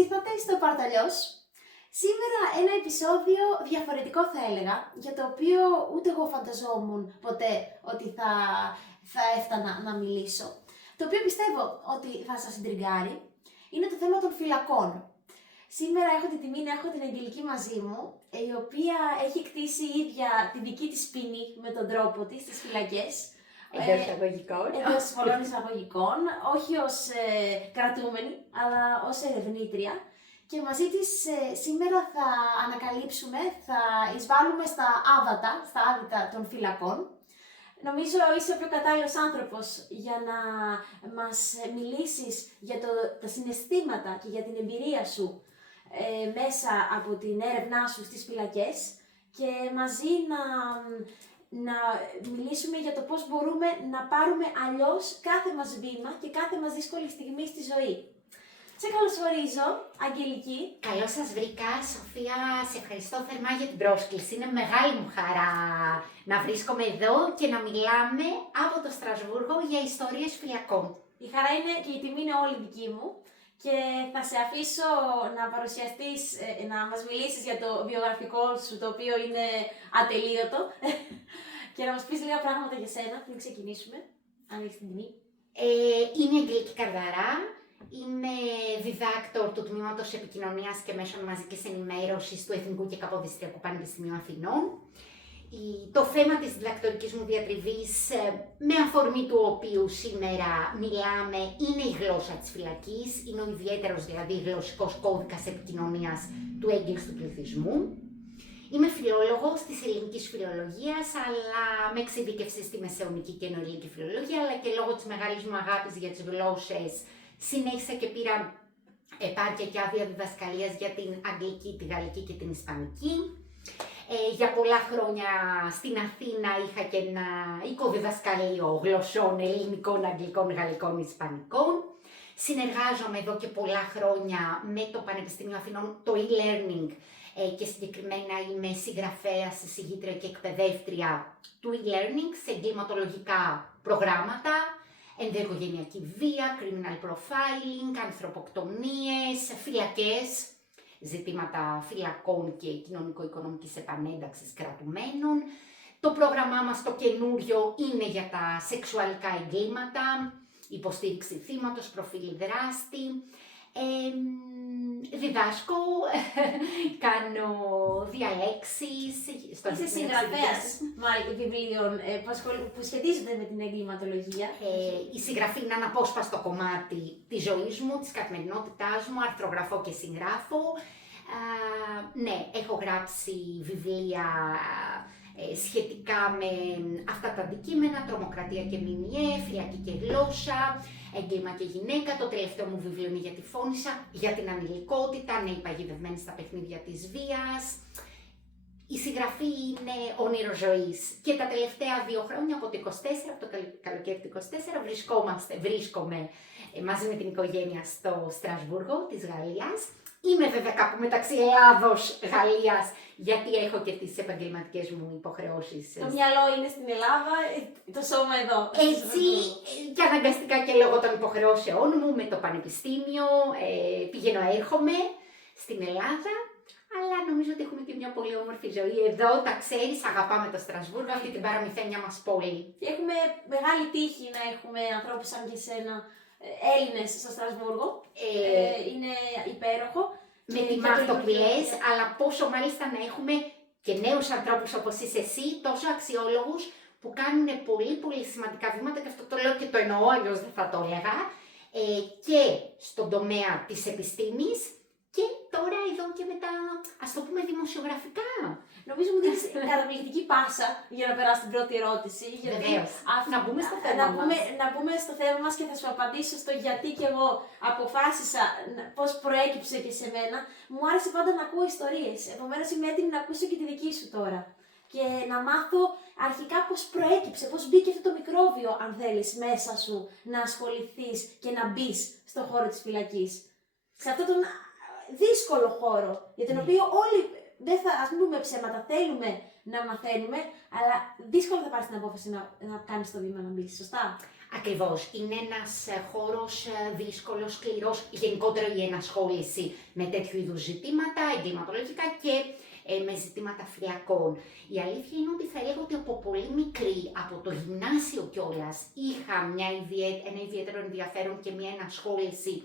ήρθατε στο Παρταλιός. Σήμερα ένα επεισόδιο διαφορετικό θα έλεγα, για το οποίο ούτε εγώ φανταζόμουν ποτέ ότι θα έφτανα να μιλήσω. Το οποίο πιστεύω ότι θα σας συντριγκάρει, είναι το θέμα των φυλακών. Σήμερα έχω την τιμή να έχω την Αγγελική μαζί μου, η οποία έχει κτίσει η ίδια τη δική της ποινή με τον τρόπο της στις φυλακές. Εντός εισαγωγικών. Εντός πολλών εισαγωγικών, όχι ως κρατούμενη, αλλά ως ερευνήτρια. Και μαζί της σήμερα θα ανακαλύψουμε, θα εισβάλλουμε στα άδατα των φυλακών. Νομίζω είσαι ο πιο κατάλληλος άνθρωπος για να μας μιλήσεις για τα συναισθήματα και για την εμπειρία σου μέσα από την έρευνά σου στις φυλακές και μαζί να μιλήσουμε για το πώς μπορούμε να πάρουμε αλλιώς κάθε μας βήμα και κάθε μας δύσκολη στιγμή στη ζωή. Σε καλωσορίζω, Αγγελική. Καλώς σας βρήκα, Σοφία. Σε ευχαριστώ θερμά για την πρόσκληση. Είναι μεγάλη μου χαρά να βρίσκομαι εδώ και να μιλάμε από το Στρασβούργο για ιστορίες φυλακών. Η χαρά είναι και η τιμή είναι όλη δική μου και θα σε αφήσω να παρουσιαστείς, να μας μιλήσεις για το βιογραφικό σου, το οποίο είναι ατελείωτο και να μας πεις λίγα πράγματα για σένα πριν ξεκινήσουμε, αν έχεις την τιμή. Είμαι η Αγγελική Καρδαρά. Είμαι διδάκτορ του Τμήματος Επικοινωνίας και Μέσων Μαζικής Ενημέρωσης του Εθνικού και Καποδιστριακού Πανεπιστημίου Αθηνών. Το θέμα της διδακτορικής μου διατριβής, με αφορμή του οποίου σήμερα μιλάμε, είναι η γλώσσα της φυλακής. Είναι ο ιδιαίτερος δηλαδή γλωσσικός κώδικας επικοινωνίας του έγκυος του πληθυσμού. Είμαι φιλόλογος της ελληνικής φιλολογίας, αλλά με εξειδίκευση στη μεσαιωνική και νεοελληνική φιλολογία, αλλά και λόγω της μεγάλης μου αγάπης για τις γλώσσες, συνέχισα και πήρα επάρκεια και άδεια διδασκαλίας για την αγγλική, τη γαλλική και την ισπανική. Για πολλά χρόνια στην Αθήνα είχα και ένα οικοδιδασκαλείο γλωσσών ελληνικών, αγγλικών, γαλλικών, ισπανικών. Συνεργάζομαι εδώ και πολλά χρόνια με το Πανεπιστήμιο Αθηνών, το e-learning, και συγκεκριμένα είμαι συγγραφέας, εισηγήτρια και εκπαιδεύτρια του e-learning σε εγκληματολογικά προγράμματα, ενδοοικογενειακή βία, criminal profiling, ανθρωποκτονίες, φυλακές, ζητήματα φυλακών και κοινωνικο-οικονομικής επανένταξης κρατουμένων. Το πρόγραμμά μας το καινούριο είναι για τα σεξουαλικά εγκλήματα, υποστήριξη θύματος, προφίλ δράστη. Διδάσκω, κάνω διαλέξεις. Είσαι συγγραφέας βιβλίων που σχετίζονται με την εγκληματολογία. Η συγγραφή είναι αναπόσπαστο κομμάτι της ζωής μου, της καθημερινότητάς μου, αρθρογραφώ και συγγράφω. Ναι, έχω γράψει βιβλία σχετικά με αυτά τα αντικείμενα, τρομοκρατία και ΜΜΕ, φυλακή και γλώσσα, έγκλημα και γυναίκα. Το τελευταίο μου βιβλίο είναι για τη Φόνισσα, για την ανηλικότητα, νέοι παγιδευμένοι στα παιχνίδια της βίας. Η συγγραφή είναι όνειρο ζωής και τα τελευταία 2 χρόνια, από το 24, από το καλοκαίρι του 24, βρίσκομαι μαζί με την οικογένεια στο Στρασβούργο της Γαλλίας. Είμαι βέβαια κάπου μεταξύ Ελλάδος-Γαλλίας, γιατί έχω και τις επαγγελματικές μου υποχρεώσεις. Το μυαλό είναι στην Ελλάδα, το σώμα εδώ. Έτσι, και αναγκαστικά και λόγω των υποχρεώσεών μου με το πανεπιστήμιο, πηγαίνω έρχομαι στην Ελλάδα, αλλά νομίζω ότι έχουμε και μια πολύ όμορφη ζωή εδώ, τα ξέρεις, αγαπάμε το Στρασβούργο, αυτή την παραμυθένια μας πόλη. Και έχουμε μεγάλη τύχη να έχουμε ανθρώπους σαν και εσένα, Έλληνες στο Στρασβούργο, είναι υπέροχο. Με τιμά αυτό που λες, αλλά πόσο μάλιστα να έχουμε και νέους ανθρώπους όπως είσαι εσύ, τόσο αξιόλογους, που κάνουν πολύ πολύ σημαντικά βήματα, και αυτό το λέω και το εννοώ, αλλιώς δεν θα το έλεγα, και στον τομέα της επιστήμης και τώρα εδώ και με τα, ας το πούμε, δημοσιογραφικά. Νομίζω μου δίνεις καταπληκτική πάσα για να περάσει την πρώτη ερώτηση. Βεβαίως. Να μπούμε στο θέμα μας. Να μπούμε στο θέμα μας και θα σου απαντήσω στο γιατί και εγώ αποφάσισα πώς προέκυψε και σε μένα. Μου άρεσε πάντα να ακούω ιστορίες. Επομένως είμαι έτοιμη να ακούσω και τη δική σου τώρα. Και να μάθω αρχικά πώς προέκυψε, πώς μπήκε αυτό το μικρόβιο, αν θέλεις, μέσα σου να ασχοληθείς και να μπεις στον χώρο της φυλακής. Σε αυτόν τον δύσκολο χώρο, για τον οποίο όλοι, δεν θα, ας πούμε ψέματα, θέλουμε να μαθαίνουμε, αλλά δύσκολα θα πάρεις την απόφαση να κάνεις το βήμα να μπεις, σωστά? Ακριβώς. Είναι ένας χώρος δύσκολος, σκληρός, γενικότερα η ενασχόληση με τέτοιου είδους ζητήματα, εγκληματολογικά και με ζητήματα φυλακών. Η αλήθεια είναι ότι θα έλεγα ότι από πολύ μικρή, από το γυμνάσιο κιόλας, είχα ένα ιδιαίτερο ενδιαφέρον και μια ενασχόληση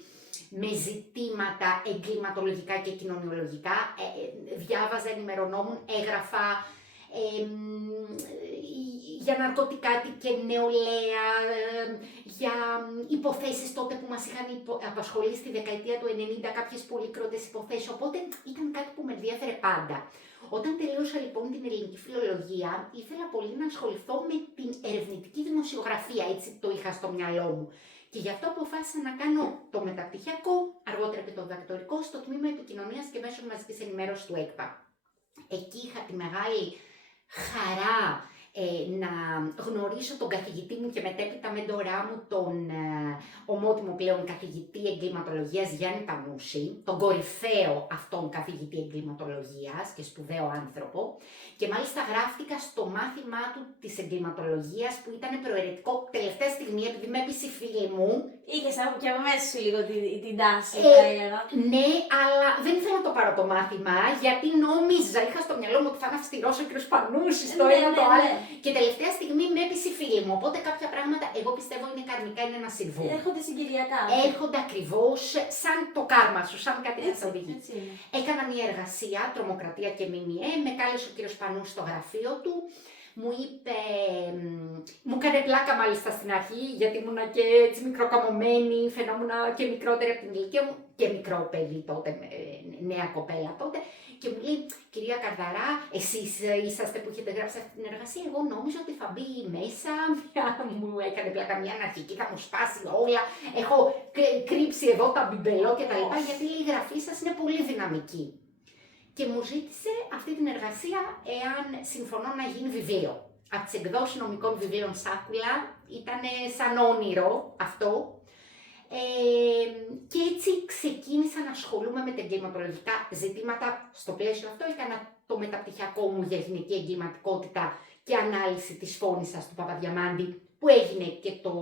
με ζητήματα εγκληματολογικά και κοινωνιολογικά. Διάβαζα, ενημερωνόμουν, έγραφα για ναρκωτικά και νεολαία, για υποθέσεις τότε που μας είχαν απασχολήσει στη δεκαετία του 90, κάποιες πολύκροτες υποθέσεις, οπότε ήταν κάτι που με ενδιαφέρε πάντα. Όταν τελείωσα λοιπόν την ελληνική φιλολογία, ήθελα πολύ να ασχοληθώ με την ερευνητική δημοσιογραφία, έτσι το είχα στο μυαλό μου. Και γι' αυτό αποφάσισα να κάνω το μεταπτυχιακό, αργότερα και το διδακτορικό, στο τμήμα επικοινωνίας και μέσων μαζικής ενημέρωσης του ΕΚΠΑ. Εκεί είχα τη μεγάλη χαρά να γνωρίσω τον καθηγητή μου και μετέπειτα μεντορά μου, τον ομότιμο πλέον καθηγητή εγκληματολογίας Γιάννη Πανούση, τον κορυφαίο αυτόν καθηγητή εγκληματολογίας και σπουδαίο άνθρωπο, και μάλιστα γράφτηκα στο μάθημά του της εγκληματολογίας που ήταν προαιρετικό τελευταία στιγμή, επειδή με έπεισε η φίλη μου. Είχες και από μέσα σου λίγο την τάση, ναι, αλλά δεν ήθελα να το πάρω το μάθημα, γιατί νόμιζα, είχα στο μυαλό μου ότι θα είναι αυστηρός ο κ. Πανούσης, το ένα το άλλο. Και τελευταία στιγμή με έπεισε η φίλη μου. Οπότε κάποια πράγματα, εγώ πιστεύω, είναι καρμικά, είναι ένα συμβούλιο. Έρχονται συγκυριακά. Έρχονται ακριβώς σαν το κάρμα σου, σαν κάτι να σε οδηγεί. Έκανα μια εργασία, τρομοκρατία και ΜΜΕ, με κάλεσε ο κ. Πανούσης στο γραφείο του. Μου είπε, μου έκανε πλάκα μάλιστα στην αρχή, γιατί ήμουνα και έτσι μικροκαμωμένη, φαινόμουν και μικρότερη από την ηλικία μου και μικρό παιδί τότε, νέα κοπέλα τότε. Και μου λέει, κυρία Καρδαρά, εσείς είσαστε που έχετε γράψει αυτή την εργασία? Εγώ νόμιζα ότι θα μπει μέσα, μου έκανε πλάκα μια αναρχική, θα μου σπάσει όλα, έχω κρύψει εδώ τα μπιμπελό κτλ. Γιατί η γραφή σας είναι πολύ δυναμική. Και μου ζήτησε αυτή την εργασία εάν συμφωνώ να γίνει βιβλίο. Από τις εκδόσεις νομικών βιβλίων Σάκουλα, ήταν σαν όνειρο αυτό. Και έτσι ξεκίνησα να ασχολούμαι με τα εγκληματολογικά ζητήματα. Στο πλαίσιο αυτό έκανα το μεταπτυχιακό μου για γυναική εγκληματικότητα και ανάλυση της φώνισσας του Παπαδιαμάντη, που έγινε και το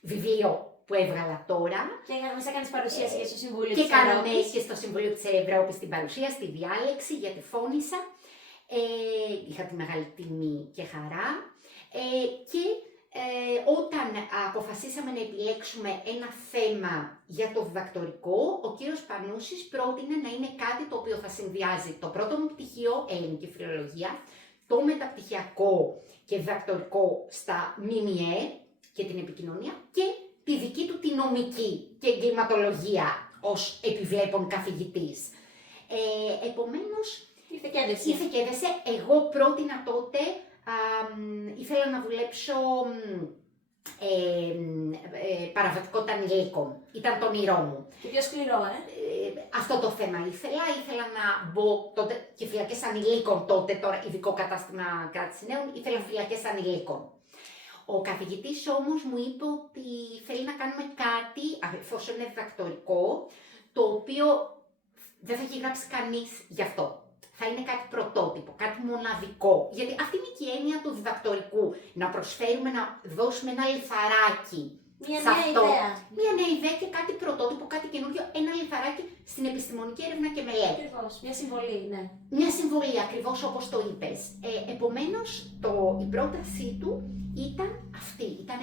βιβλίο που έβγαλα τώρα. Και μας έκανες παρουσίαση και στο Συμβούλιο της Ευρώπης. Και κάναμε και στο Συμβούλιο της Ευρώπης την παρουσία, στη διάλεξη για τη φώνισσα. Είχα τη μεγάλη τιμή και χαρά. Και όταν αποφασίσαμε να επιλέξουμε ένα θέμα για το διδακτορικό, ο κύριος Πανούσης πρότεινε να είναι κάτι το οποίο θα συνδυάζει το πρώτο μου πτυχίο, ελληνική φιλολογία, το μεταπτυχιακό και διδακτορικό στα ΜΜΕ και την επικοινωνία και τη δική του τη νομική και εγκληματολογία ως επιβλέπων καθηγητής. Επομένως, ήρθε και έδεσε. Εγώ πρότεινα τότε, ήθελα να δουλέψω παραβατικότητα ανηλίκων. Ήταν το όνειρό μου. Και πιο σκληρό, αυτό το θέμα ήθελα να μπω τότε και φυλακές ανηλίκων τότε, τώρα ειδικό κατάστημα κράτησης νέων, ήθελα φυλακές ανηλίκων. Ο καθηγητής όμως μου είπε ότι θέλει να κάνουμε κάτι, εφόσον είναι διδακτορικό, το οποίο δεν θα έχει γράψει κανείς γι' αυτό. Θα είναι κάτι πρωτότυπο, κάτι μοναδικό. Γιατί αυτή είναι και η έννοια του διδακτορικού. Να προσφέρουμε, να δώσουμε ένα λιθαράκι. Μια νέα ιδέα. Μια νέα ιδέα και κάτι πρωτότυπο, κάτι καινούργιο, ένα λιθαράκι στην επιστημονική έρευνα και μελέτη. Ακριβώς. Μια συμβολή, ναι. Μια συμβολή, ακριβώς όπως το είπες. Επομένως, η πρότασή του ήταν αυτή. Ήταν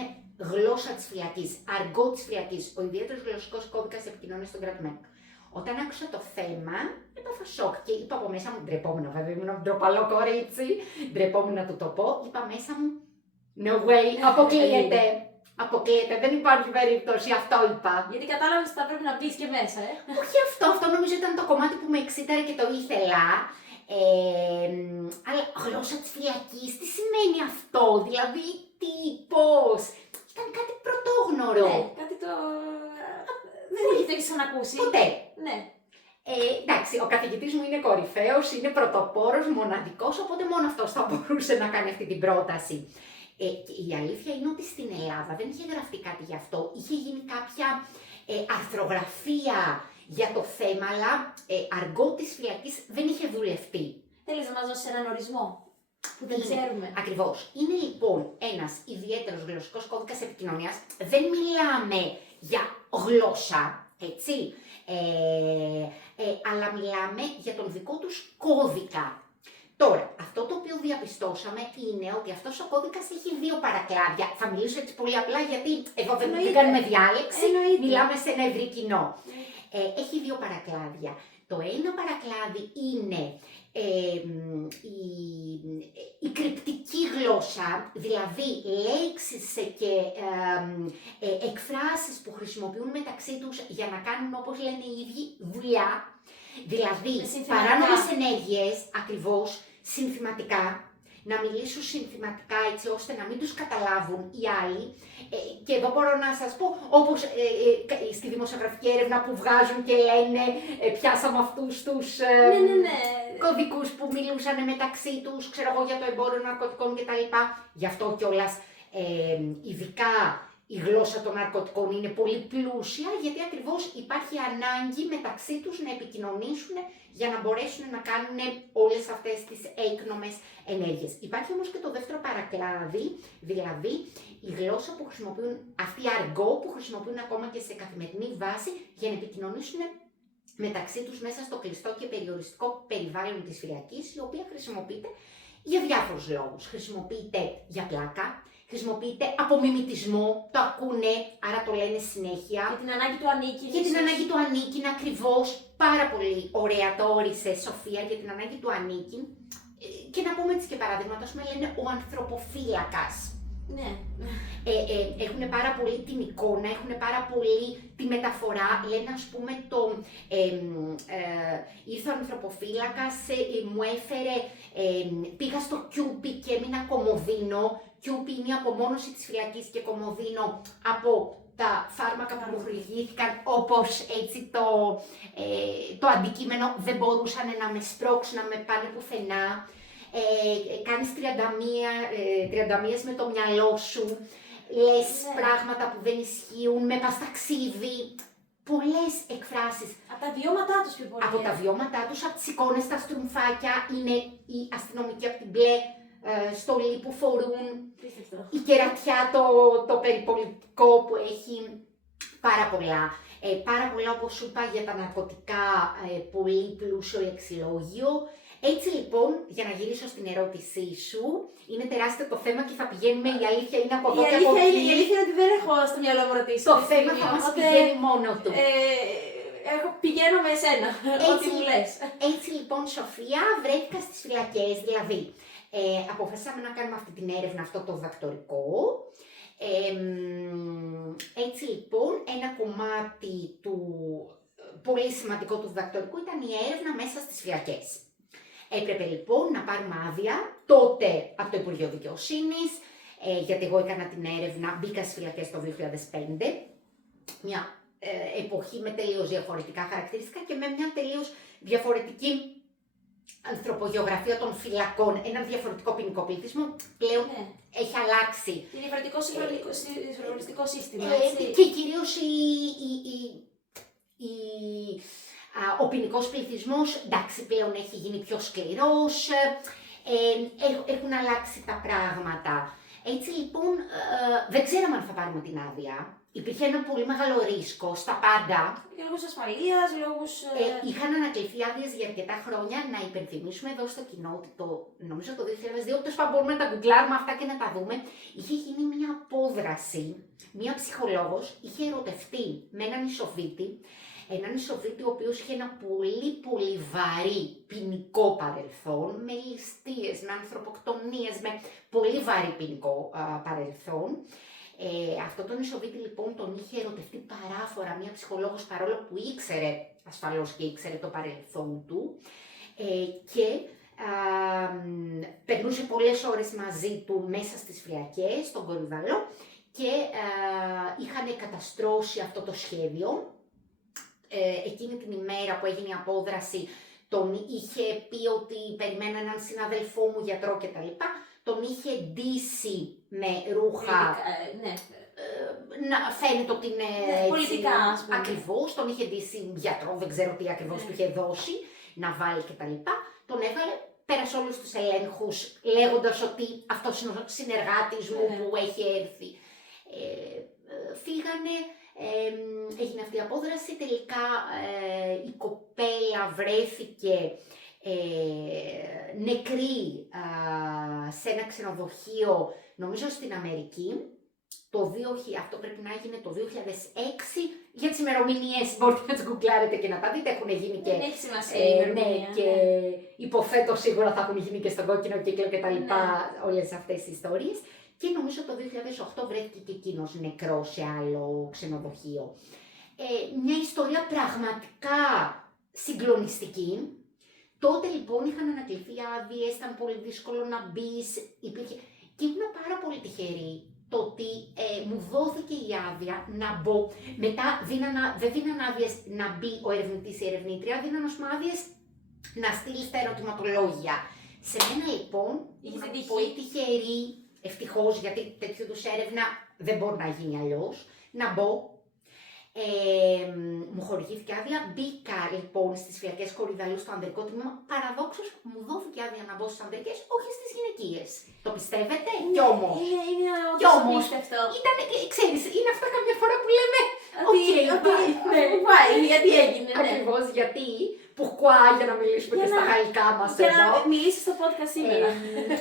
γλώσσα της φυλακής, αργό της φυλακής, ο ιδιαίτερος γλωσσικός κώδικας επικοινωνίας των κρατουμένων. Όταν άκουσα το θέμα, έπαθα σοκ και είπα από μέσα μου, ντρεπόμουν βέβαια, ήμουν ντροπαλό κορίτσι, ντρεπόμουν να του το πω, είπα μέσα μου, no way, αποκλείεται. Αποκλείεται, δεν υπάρχει περίπτωση, αυτό είπα. Γιατί κατάλαβες ότι θα πρέπει να μπεις και μέσα, Όχι αυτό νομίζω ήταν το κομμάτι που με εξήταρε και το ήθελα. Αλλά γλώσσα της φυλακής, τι σημαίνει αυτό, δηλαδή τι, πώς. Ήταν κάτι πρωτόγνωρο. Ναι, κάτι το... Δεν έχετε ξανακούσει. Ποτέ. Ναι. Εντάξει, ο καθηγητής μου είναι κορυφαίος, είναι πρωτοπόρος, μοναδικός, οπότε μόνο αυτός θα μπορούσε να κάνει αυτή την πρόταση. Η αλήθεια είναι ότι στην Ελλάδα δεν είχε γραφτεί κάτι γι' αυτό. Είχε γίνει κάποια αρθρογραφία για το θέμα, αλλά αργό της φυλακής δεν είχε δουλευτεί. Θέλεις να μας δώσεις έναν ορισμό? Που δεν ξέρουμε. Ακριβώς. Είναι λοιπόν ένας ιδιαίτερος γλωσσικός κώδικας επικοινωνίας. Δεν μιλάμε για γλώσσα, έτσι, αλλά μιλάμε για τον δικό τους κώδικα. Τώρα, αυτό το οποίο διαπιστώσαμε είναι ότι αυτός ο κώδικας έχει δύο παρακλάδια. Θα μιλήσω έτσι πολύ απλά γιατί εδώ δεν κάνουμε διάλεξη, μιλάμε σε ένα ευρύ κοινό. Έχει δύο παρακλάδια. Το ένα παρακλάδι είναι η κρυπτική γλώσσα, δηλαδή λέξεις και εκφράσεις που χρησιμοποιούν μεταξύ τους για να κάνουν, όπως λένε οι ίδιοι, δουλειά. Δηλαδή, παράνομες ενέργειες, ακριβώς, συνθηματικά, να μιλήσουν συνθηματικά έτσι ώστε να μην τους καταλάβουν οι άλλοι. Και εδώ μπορώ να σας πω, όπως στη δημοσιογραφική έρευνα που βγάζουν και λένε πιάσαμε αυτούς τους κωδικούς που μιλούσαν μεταξύ τους, ξέρω εγώ, για το εμπόριο ναρκωτικών κτλ. Γι' αυτό κιόλας ειδικά η γλώσσα των ναρκωτικών είναι πολύ πλούσια, γιατί ακριβώς υπάρχει ανάγκη μεταξύ τους να επικοινωνήσουν για να μπορέσουν να κάνουν όλες αυτές τις έκνομες ενέργειες. Υπάρχει όμως και το δεύτερο παρακλάδι, δηλαδή η γλώσσα που χρησιμοποιούν, αυτή η αργό που χρησιμοποιούν ακόμα και σε καθημερινή βάση για να επικοινωνήσουν μεταξύ τους μέσα στο κλειστό και περιοριστικό περιβάλλον της φυλακής, η οποία χρησιμοποιείται για διάφορους λόγους. Χρησιμοποιείται για πλάκα, χρησιμοποιείται από μιμητισμό, το ακούνε, άρα το λένε συνέχεια. Για την ανάγκη του ανήκει. Για την ανάγκη του ανήκει, ακριβώς, πάρα πολύ ωραία το όρισε Σοφία, για την ανάγκη του ανήκει. Και να πούμε έτσι και παράδειγμα, ας πούμε λένε ο ανθρωποφύλακας. Ναι. Έχουν πάρα πολύ την εικόνα, έχουν πάρα πολύ τη μεταφορά. Λένε, ας πούμε, ήρθε ο ανθρωποφύλακας, μου έφερε, πήγα στο Κιούπι και έμεινα Κομοδίνο. Κιούπι είναι η απομόνωση της φυλακής και Κομοδίνο από τα φάρμακα που μου χορηγήθηκαν, όπως έτσι το αντικείμενο, δεν μπορούσαν να με σπρώξουν, να με πάνε πουθενά. Κάνεις 31 με το μυαλό σου, λες πράγματα που δεν ισχύουν, με πας ταξίδι, πολλές εκφράσεις. Από τα βιώματά τους πιο πολύ. Από τα βιώματά τους, από τις εικόνες, τα στρουμφάκια, είναι οι αστυνομικοί από την μπλε στολή που φορούν, η κερατιά, το περιπολιτικό που έχει πάρα πολλά. Πάρα πολλά, όπως σου είπα, για τα ναρκωτικά, πολύ πλούσιο λεξιλόγιο. Έτσι λοιπόν, για να γυρίσω στην ερώτησή σου, είναι τεράστιο το θέμα και θα πηγαίνουμε, η αλήθεια είναι από εδώ και από εκεί. Η αλήθεια είναι ότι δεν έχω στο μυαλό μου ρωτήσει. Το θέμα θα μας πηγαίνει μόνο του. Πηγαίνω με εσένα, ό,τι μου λες. Έτσι λοιπόν, Σοφία, βρέθηκα στις φυλακές, δηλαδή αποφασίσαμε να κάνουμε αυτή την έρευνα, αυτό το διδακτορικό. Έτσι λοιπόν, ένα κομμάτι του πολύ σημαντικό του διδακτορικού ήταν η έρευνα μέσα στις φυλακές. Έπρεπε λοιπόν να πάρουμε άδεια τότε από το Υπουργείο Δικαιοσύνης, γιατί εγώ έκανα την έρευνα, μπήκα στις φυλακές το 2005, μια εποχή με τελείως διαφορετικά χαρακτηριστικά και με μια τελείως διαφορετική ανθρωπογεωγραφία των φυλακών, έναν διαφορετικό ποινικό πληθυσμό, πλέον έχει αλλάξει. Είναι διαφορετικό συγχρονιστικό σύστημα, και κυρίως ο ποινικός πληθυσμός, εντάξει, πλέον έχει γίνει πιο σκληρός, έχουν αλλάξει τα πράγματα. Έτσι λοιπόν, δεν ξέραμε αν θα πάρουμε την άδεια. Υπήρχε ένα πολύ μεγάλο ρίσκο στα πάντα. Για λόγους ασφαλείας, λόγους... Είχαν ανακληθεί άδειες για αρκετά χρόνια. Να υπενθυμίσουμε εδώ στο κοινό ότι νομίζω το 2002, όπως μπορούμε να τα γκουγκλάρουμε αυτά και να τα δούμε, είχε γίνει μια απόδραση. Μια ψυχολόγος είχε ερωτευτεί με έναν Ισοβίτη. Έναν Ισοβίτη ο οποίος είχε ένα πολύ πολύ βαρύ ποινικό παρελθόν, με ληστείες, με ανθρωποκτονίες, με πολύ βαρύ ποινικό παρελθόν. Αυτό τον Ισοβίτη λοιπόν τον είχε ερωτευτεί παράφορα μια ψυχολόγος, παρόλο που ήξερε, ασφαλώς και ήξερε το παρελθόν του, και περνούσε πολλές ώρες μαζί του μέσα στις φυλακές, στον Κορυδαλό, και είχαν καταστρώσει αυτό το σχέδιο. Εκείνη την ημέρα που έγινε η απόδραση, τον είχε πει ότι περιμένω έναν συναδελφό μου γιατρό κτλ. Τον είχε ντύσει με ρούχα, να φαίνεται ότι είναι πολιτικά, ας πούμε. Ακριβώς, τον είχε ντύσει γιατρό, δεν ξέρω τι ακριβώς του είχε δώσει, να βάλει κτλ. Τον έβαλε πέρασε όλους τους ελέγχους λέγοντας ότι αυτός είναι ο συνεργάτης μου που έχει έρθει. Φύγανε, έγινε αυτή η απόδραση, τελικά η κοπέλα βρέθηκε νεκρή σε ένα ξενοδοχείο, νομίζω στην Αμερική. Αυτό πρέπει να έγινε το 2006. Για τις ημερομηνίες μπορείτε να τις γκουγκλάρετε και να τα δείτε. Έχουν γίνει και. Δεν έχει σημασία. Ναι, και υποθέτω σίγουρα θα έχουν γίνει και στον κόκκινο κύκλο και τα λοιπά, όλες αυτές οι ιστορίες. Και νομίζω το 2008 βρέθηκε και εκείνος νεκρός σε άλλο ξενοδοχείο. Μια ιστορία πραγματικά συγκλονιστική. Τότε λοιπόν είχαν ανακληθεί άδειες, ήταν πολύ δύσκολο να μπεις, και ήμουν πάρα πολύ τυχερή το ότι μου δόθηκε η άδεια να μπω. Μετά δεν δίναν άδειες να μπει ο ερευνητής ή η ερευνήτρια, δίναν ως άδειες να στείλεις τα ερωτηματολόγια. Σε μένα λοιπόν ήμουν πολύ τυχερή, ευτυχώς, γιατί τέτοιου είδους έρευνα δεν μπορεί να γίνει αλλιώς, να μπω. Μου χορηγήθηκε άδεια, μπήκα λοιπόν στις φυλακές Κορυδαλλού στο ανδρικό τμήμα. Παραδόξως μου δόθηκε άδεια να μπω στις ανδρικές, όχι στις γυναικείες. Το πιστεύετε? Κι όμως. Είναι απίστευτο. Ξέρεις, είναι αυτά κάποια φορά που λέμε. Γιατί έγινε. Ακριβώς, γιατί. Pourquoi, για να μιλήσουμε και στα γαλλικά μας εδώ. Για να μιλήσεις στο podcast σήμερα.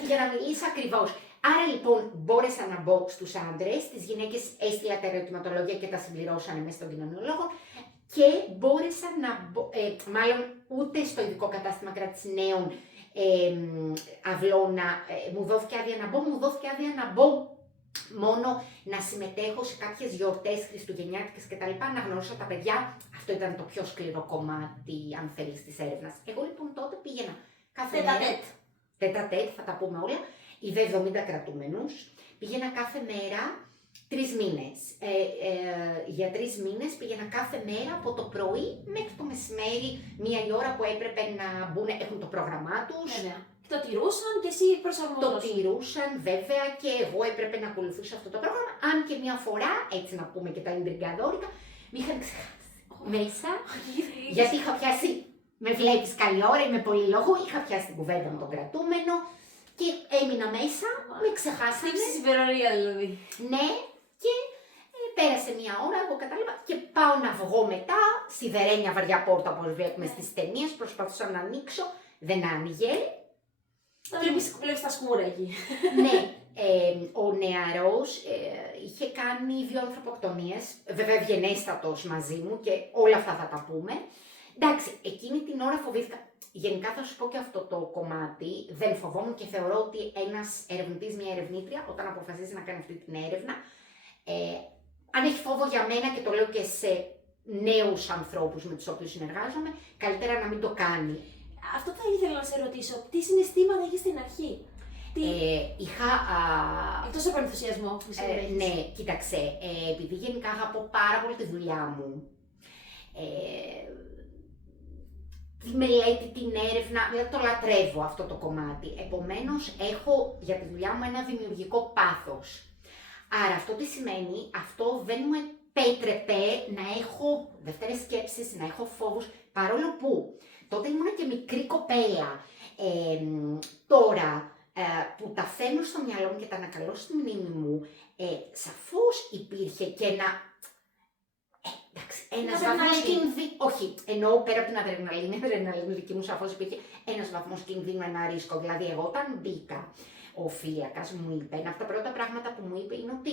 Για να μιλήσεις ακριβώς. Άρα λοιπόν μπόρεσα να μπω στους άντρες, τις γυναίκες έστειλα τα ερωτηματολόγια και τα συμπληρώσανε μέσα στον κοινωνιολόγο και μπόρεσα να μπω, μάλλον ούτε στο ειδικό κατάστημα κράτης νέων Αυλώνα μου δόθηκε άδεια να μπω, μου δόθηκε άδεια να μπω μόνο να συμμετέχω σε κάποιες γιορτές χριστουγεννιάτικες κτλ. Να γνωρίσω τα παιδιά, αυτό ήταν το πιο σκληρό κομμάτι αν θέλεις της έρευνας. Εγώ λοιπόν τότε πήγαινα κάθε μέρα, τέτα-τέτ, θα τα πούμε όλα, είδα 70 κρατούμενους, πήγαινα κάθε μέρα 3 μήνες. Για 3 μήνες πήγαινα κάθε μέρα από το πρωί μέχρι το μεσημέρι, 1 η ώρα που έπρεπε να μπουν, έχουν το πρόγραμμά τους. Βέβαια. Το τηρούσαν και εσύ προσαρμόζεσαι. Το τηρούσαν βέβαια και εγώ έπρεπε να ακολουθήσω αυτό το πρόγραμμα, αν και μια φορά, έτσι να πούμε και τα ιντριγκαδόρικα, με είχαν ξεχάσει μέσα, γιατί είχα πιάσει, με βλέπεις καλή ώρα, είμαι πολύ λόγο, είχα πιάσει την κουβέντα με τον κρατούμενο και έμεινα μέσα, με ξεχάσανε. Χτύψεις υπερορία δηλαδή. Ναι, και πέρασε 1 ώρα, εγώ κατάλαβα και πάω να βγω μετά, σιδερένια βαριά πόρτα όπως βλέπουμε στις ταινίες, προσπαθούσα να ανοίξω, δεν άνοιγε. Βλέπεις τα σκούρα εκεί. Ναι, ο νεαρός είχε κάνει 2 ανθρωποκτονίες, βέβαια ευγενέστατος μαζί μου και όλα αυτά θα τα πούμε. Εντάξει, εκείνη την ώρα φοβήθηκα. Γενικά θα σου πω και αυτό το κομμάτι, δεν φοβόμουν και θεωρώ ότι ένας ερευνητής, μια ερευνήτρια, όταν αποφασίζει να κάνει αυτή την έρευνα, αν έχει φόβο για μένα και το λέω και σε νέους ανθρώπους με τους οποίους συνεργάζομαι, καλύτερα να μην το κάνει. Αυτό θα ήθελα να σε ρωτήσω, τι συναισθήματα είχες στην αρχή? Είχα. Εκτός από ενθουσιασμό που συμμετέχεις. Ναι, κοίταξε, επειδή γενικά αγαπώ πάρα πολύ τη δουλειά μου, τη μελέτη, την έρευνα, δηλαδή το λατρεύω αυτό το κομμάτι. Επομένως, έχω για τη δουλειά μου ένα δημιουργικό πάθος. Άρα αυτό τι σημαίνει, αυτό δεν μου επέτρεπε να έχω δεύτερες σκέψεις, να έχω φόβους, παρόλο που τότε ήμουν και μικρή κοπέλα. Τώρα που τα φέρνω στο μυαλό μου και τα ανακαλώ στη μνήμη μου, σαφώς υπήρχε και ένας βαθμός κινδύνου, όχι, εννοώ πέρα από την αδρεναλίνη, δική μου σαφώς υπήρχε ένας βαθμός κινδύνου, ένα ρίσκο. Δηλαδή, εγώ όταν μπήκα, ο φύλακας μου είπε, ένα από τα πρώτα πράγματα που μου είπε είναι ότι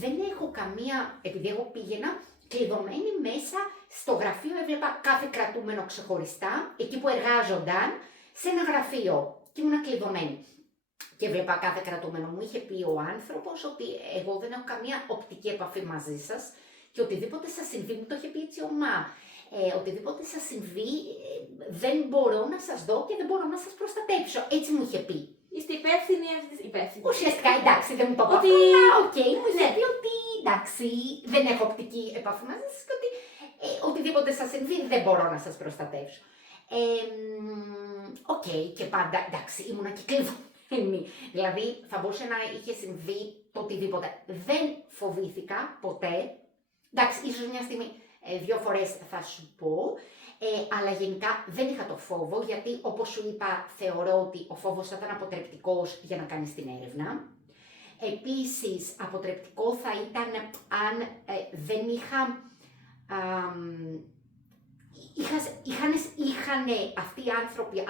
δεν έχω καμία, επειδή εγώ πήγαινα κλειδωμένη μέσα στο γραφείο, έβλεπα κάθε κρατούμενο ξεχωριστά, εκεί που εργάζονταν, σε ένα γραφείο και ήμουν κλειδωμένη. Και έβλεπα κάθε κρατούμενο. Μου είχε πει ο άνθρωπος ότι εγώ δεν έχω καμία οπτική επαφή μαζί σας και οτιδήποτε σας συμβεί, μου το είχε πει έτσι ο Μα, οτιδήποτε σας συμβεί δεν μπορώ να σας δω και δεν μπορώ να σας προστατέψω. Έτσι μου είχε πει. Είστε υπεύθυνοι. Ουσιαστικά εντάξει, δεν μου το πω. Οκ, μου είχε πει ότι εντάξει, δεν έχω οπτική επαφή μαζί σας και ότι οτιδήποτε σας συμβεί δεν μπορώ να σας προστατεύσω. Οκ, και πάντα εντάξει, ήμουνα και κλειδωμένη. Δηλαδή θα μπορούσε να είχε συμβεί το οτιδήποτε. Δεν φοβήθηκα ποτέ. Εντάξει, ίσως μια στιγμή, 2 φορές θα σου πω. Αλλά γενικά δεν είχα το φόβο, γιατί όπως σου είπα, θεωρώ ότι ο φόβος θα ήταν αποτρεπτικός για να κάνεις την έρευνα. Επίσης, αποτρεπτικό θα ήταν αν δεν είχα... Είχαν αυτοί οι άνθρωποι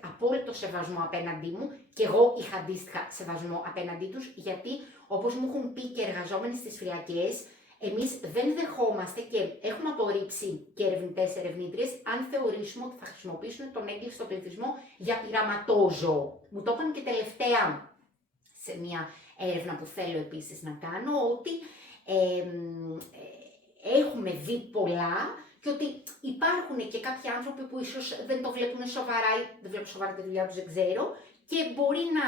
απόλυτο σεβασμό απέναντί μου και εγώ είχα αντίστοιχα σεβασμό απέναντί τους, γιατί όπως μου έχουν πει και εργαζόμενοι στις φυλακές, εμείς δεν δεχόμαστε και έχουμε απορρίψει και ερευνητές ερευνήτριες αν θεωρήσουμε ότι θα χρησιμοποιήσουν τον έγκλειστο πληθυσμό για πειραματόζωο. Μου το είπαν και τελευταία σε μια έρευνα που θέλω επίσης να κάνω, ότι έχουμε δει πολλά και ότι υπάρχουν και κάποιοι άνθρωποι που ίσως δεν το βλέπουν σοβαρά ή δεν βλέπουν σοβαρά τη δουλειά τους, δεν ξέρω, και μπορεί να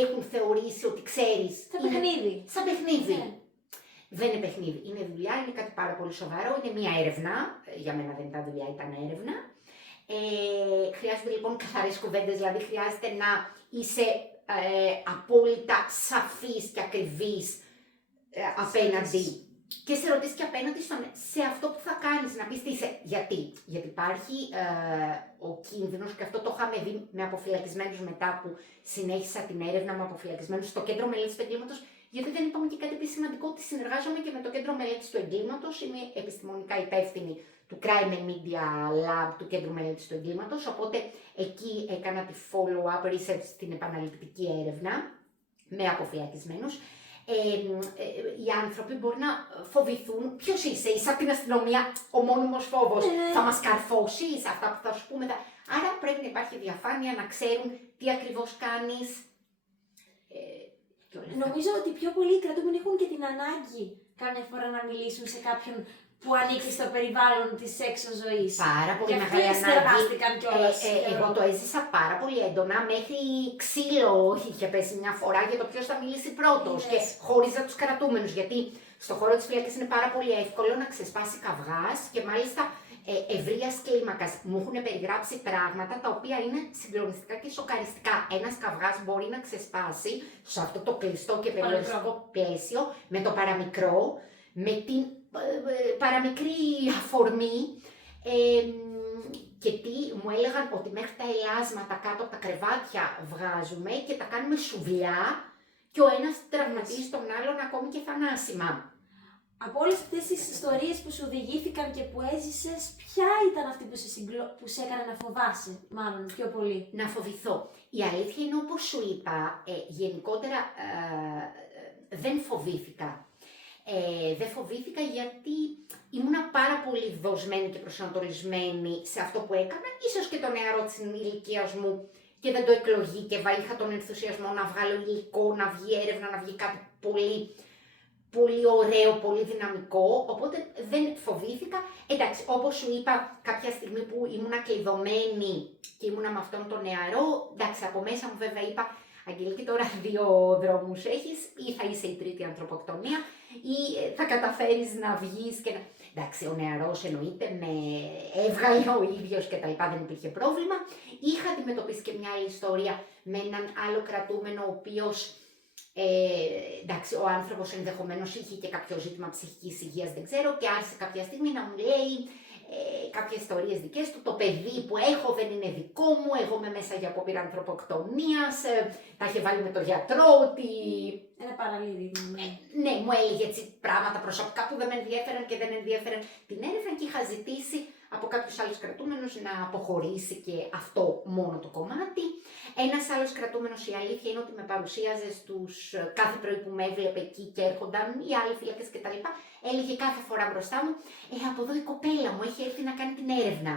έχουν θεωρήσει ότι ξέρεις. Σαν παιχνίδι. Σαν παιχνίδι. Ναι. Δεν είναι παιχνίδι. Είναι δουλειά, είναι κάτι πάρα πολύ σοβαρό. Είναι μια έρευνα. Για μένα δεν ήταν δουλειά, ήταν έρευνα. Χρειάζονται λοιπόν καθαρές κουβέντες, δηλαδή χρειάζεται να είσαι απόλυτα σαφής και ακριβής απέναντι. Και σε ρωτήσεις και απέναντι σε αυτό που θα κάνεις, να πεις τι είσαι. Γιατί υπάρχει ο κίνδυνος, και αυτό το είχαμε δει με αποφυλακισμένους μετά που συνέχισα την έρευνα με αποφυλακισμένους στο κέντρο μελέτης του εγκλήματος, γιατί δεν είπαμε και κάτι επίσης σημαντικό, ότι συνεργάζομαι και με το κέντρο μελέτης του εγκλήματος, είμαι επιστημονικά υπεύθυνη του Crime and Media Lab του κέντρου μελέτης του εγκλήματος, οπότε εκεί έκανα τη follow-up research στην επαναληπτική έρευνα με αποφυλακισμένους. Οι άνθρωποι μπορεί να φοβηθούν. Ποιος είσαι από την αστυνομία, ο μόνιμος φόβος, θα μας καρφώσεις, αυτά που θα σου πούμε. Άρα πρέπει να υπάρχει διαφάνεια, να ξέρουν τι ακριβώς κάνεις. Νομίζω ότι πιο πολλοί κρατούμενοι έχουν και την ανάγκη καμιά φορά να μιλήσουν σε κάποιον που ανήκει στο περιβάλλον της έξω ζωής. Πάρα πολύ μεγάλη ανάγκη. Εγώ το έζησα πάρα πολύ έντονα, μέχρι ξύλο είχε πέσει μια φορά για το ποιος θα μιλήσει πρώτος και χώριζα τους κρατούμενους, γιατί στο χώρο της φυλακής είναι πάρα πολύ εύκολο να ξεσπάσει καυγάς και μάλιστα ευρείας κλίμακας. Μου έχουν περιγράψει πράγματα τα οποία είναι συγκλονιστικά και σοκαριστικά. Ένας καυγάς μπορεί να ξεσπάσει σε αυτό το κλειστό και περιοριστικό πλαίσιο με το παραμικρό, με την παραμικρή αφορμή, και τι μου έλεγαν ότι μέχρι τα ελάσματα κάτω από τα κρεβάτια βγάζουμε και τα κάνουμε σουβλιά και ο ένας τραυματίζει τον άλλον ακόμη και θανάσιμα. Από όλες αυτές τις ιστορίες που σου διηγήθηκαν και που έζησες, ποια ήταν αυτή που σε έκανε να φοβάσαι, μάλλον πιο πολύ? Να φοβηθώ. Η αλήθεια είναι, όπως σου είπα, γενικότερα δεν φοβήθηκα. Δεν φοβήθηκα γιατί ήμουνα πάρα πολύ δοσμένη και προσανατολισμένη σε αυτό που έκανα. Ίσως και το νεαρό της ηλικίας μου και δεν το εκλογεί και είχα τον ενθουσιασμό να βγάλω υλικό, να βγει έρευνα, να βγει κάτι πολύ, πολύ ωραίο, πολύ δυναμικό, οπότε δεν φοβήθηκα. Εντάξει, όπως σου είπα, κάποια στιγμή που ήμουνα κλειδωμένη και ήμουνα με αυτόν τον νεαρό, εντάξει, από μέσα μου βέβαια είπα, Αγγελική, τώρα δύο δρόμους έχεις, ή θα είσαι η τρίτη ανθρωποκτονία ή θα καταφέρεις να βγεις και να... Εντάξει, ο νεαρός εννοείται, με έβγαλε ο ίδιος και τα λοιπά, δεν υπήρχε πρόβλημα. Είχα αντιμετωπίσει και μια άλλη ιστορία με έναν άλλο κρατούμενο, ο οποίος, εντάξει, ο άνθρωπος ενδεχομένως είχε και κάποιο ζήτημα ψυχικής υγείας, δεν ξέρω, και άρχισε κάποια στιγμή να μου λέει κάποιες ιστορίες δικές του, το παιδί που έχω δεν είναι δικό μου, εγώ είμαι μέσα για απόπειρα ανθρωποκτονίας, τα είχε βάλει με τον γιατρό, ότι... Ένα παραλίδι. Ναι, μου έλεγε έτσι πράγματα προσωπικά που δεν με ενδιαφέραν και δεν ενδιαφέραν την έρευνα και είχα ζητήσει από κάποιους άλλους κρατούμενους να αποχωρήσει και αυτό μόνο το κομμάτι. Ένας άλλος κρατούμενος, η αλήθεια είναι ότι με παρουσίαζε κάθε πρωί που με έβλεπε εκεί και έρχονταν οι άλλοι φύλακες κτλ. Έλεγε κάθε φορά μπροστά μου, από εδώ η κοπέλα μου έχει έρθει να κάνει την έρευνα.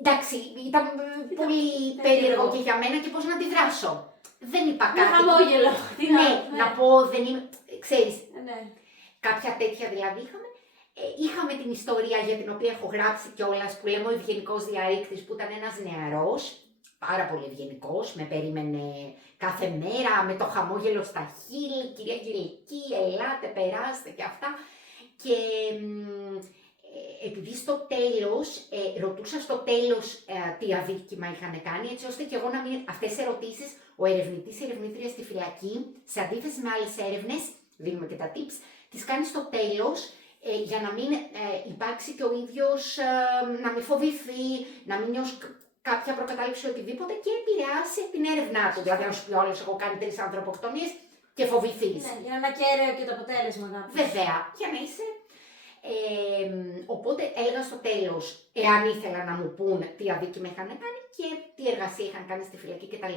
Εντάξει, ήταν πολύ περίεργο και για μένα και πώς να αντιδράσω. Δεν είπα κάτι. Με χαμόγελο. Ναι, να πω, δεν είμαι, ξέρεις, ναι. Κάποια τέτοια δηλαδή είχαμε. Είχαμε την ιστορία για την οποία έχω γράψει κιόλας, που λέμε ο ευγενικός διαρρήκτης, που ήταν ένας νεαρός, πάρα πολύ ευγενικός, με περίμενε κάθε μέρα με το χαμόγελο στα χείλη, κυρία Αγγελική, ελάτε, περάστε και αυτά. Και επειδή στο τέλος, ρωτούσα στο τέλος τι αδίκημα είχαν κάνει, έτσι ώστε και εγώ να μην... Αυτές τις ερωτήσεις, ο ερευνητής ή ερευνήτρια στη φυλακή, σε αντίθεση με άλλες έρευνες, δίνουμε και τα tips, τις κάνει στο τέλος, για να μην υπάρξει και ο ίδιος, να μην φοβηθεί, να μην νιώσει κάποια προκατάληψη οτιδήποτε και επηρεάσει την έρευνά του. Δηλαδή, αν σου πει όλος, έχω κάνει 3 ανθρωποκτονίες και φοβηθείς. Ναι, για να είναι ακέραιο και το αποτέλεσμα κάποιος. Βέβαια, για να είσαι. Οπότε έλεγα στο τέλος, εάν ήθελα να μου πούν τι αδίκημα είχαν κάνει και τι εργασία είχαν κάνει στη φυλακή κτλ.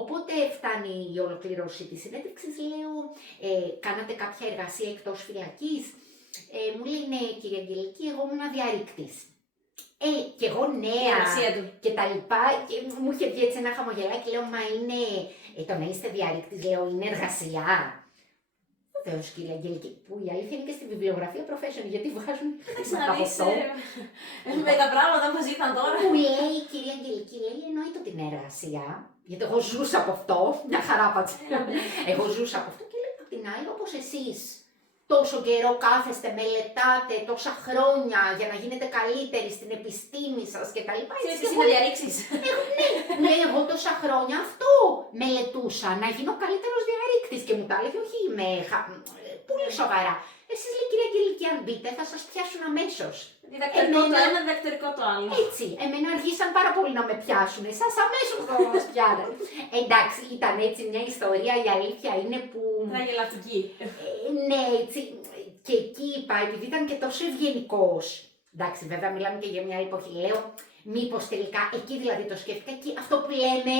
Οπότε φτάνει η ολοκλήρωση της συνέντευξης, λέω, κάνατε κάποια εργασία εκτός φυλακής? Μου λέει, ναι κύριε Αγγελική, εγώ ήμουν διαρρήκτης. Και εγώ νέα και τα λοιπά, και μου είχε βγει έτσι ένα χαμογελάκι, λέω, μα είναι, το να είστε διαρρήκτης, λέω, είναι εργασία? Βεβαίως κύριε Αγγελική, που η αλήθεια είναι και στη βιβλιογραφία profession, γιατί βγάζουν χρήματα από αυτό. Με τα πράγματα όπως ήρθαν τώρα. Μου λέει, κυρία Αγγελική, λέει, εννοείται ότι είναι εργασία, γιατί εγώ ζούσα από αυτό, μια χαρά πατσέ. Εγώ ζούσα από αυτό και λέει, απ' την άλλη, όπως εσείς τόσο καιρό κάθεστε, μελετάτε, τόσα χρόνια για να γίνετε καλύτεροι στην επιστήμη σας και τα λοιπά. Ξέρεις εσύ να διαρρήξεις. Ναι, λέει, εγώ τόσα χρόνια αυτό μελετούσα, να γίνω καλύτερος διαρρήκτης και μου τα έλεγε, όχι είμαι πολύ σοβαρά. Εσείς, λέει, κυρία Αγγελική, αν μπείτε θα σας πιάσουν αμέσως. Διδακτορικό το ένα, διδακτορικό το άλλο. Έτσι, εμένα αργήσαν πάρα πολύ να με πιάσουν, εσάς αμέσως θα μας πιάνουν. Εντάξει, ήταν έτσι μια ιστορία, η αλήθεια είναι που... Τραγελαφτική. Ναι, έτσι, και εκεί είπα, επειδή ήταν και τόσο ευγενικός. Εντάξει, βέβαια μιλάμε και για μια άλλη εποχή, λέω, μήπως τελικά, εκεί δηλαδή το σκέφτηκα, και αυτό που λέμε,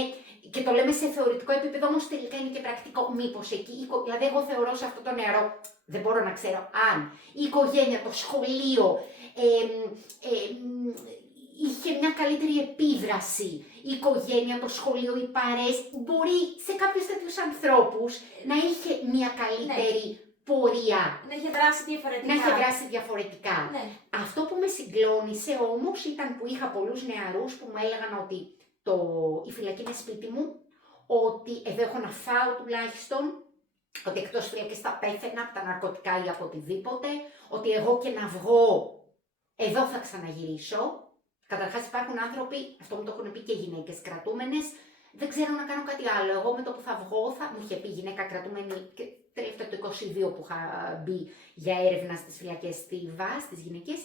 και το λέμε σε θεωρητικό επίπεδο, όμως τελικά είναι και πρακτικό, μήπως εκεί, δηλαδή εγώ θεωρώ σε αυτό το νεαρό, δεν μπορώ να ξέρω αν η οικογένεια, το σχολείο, είχε μια καλύτερη επίδραση, η οικογένεια, το σχολείο, οι παρέες, μπορεί σε κάποιους τέτοιους ανθρώπους να είχε μια καλύτερη πορεία. Να είχε δράσει διαφορετικά. Να είχε δράσει διαφορετικά. Ναι. Αυτό που με συγκλώνησε όμως ήταν που είχα πολλούς νεαρούς που μου έλεγαν ότι η φυλακή είναι σπίτι μου, ότι εδώ έχω να φάω τουλάχιστον, ότι εκτός φυλακής θα πέθαινα από τα ναρκωτικά ή από οτιδήποτε, ότι εγώ και να βγω, εδώ θα ξαναγυρίσω. Καταρχάς υπάρχουν άνθρωποι, αυτό μου το έχουν πει και γυναίκες κρατούμενες, δεν ξέρω να κάνω κάτι άλλο. Εγώ με το που θα βγω, μου είχε πει γυναίκα κρατούμενη, και τελευταία το 22 που είχα μπει για έρευνα στις φυλακές στη ΒΑΣ, στις γυναίκες,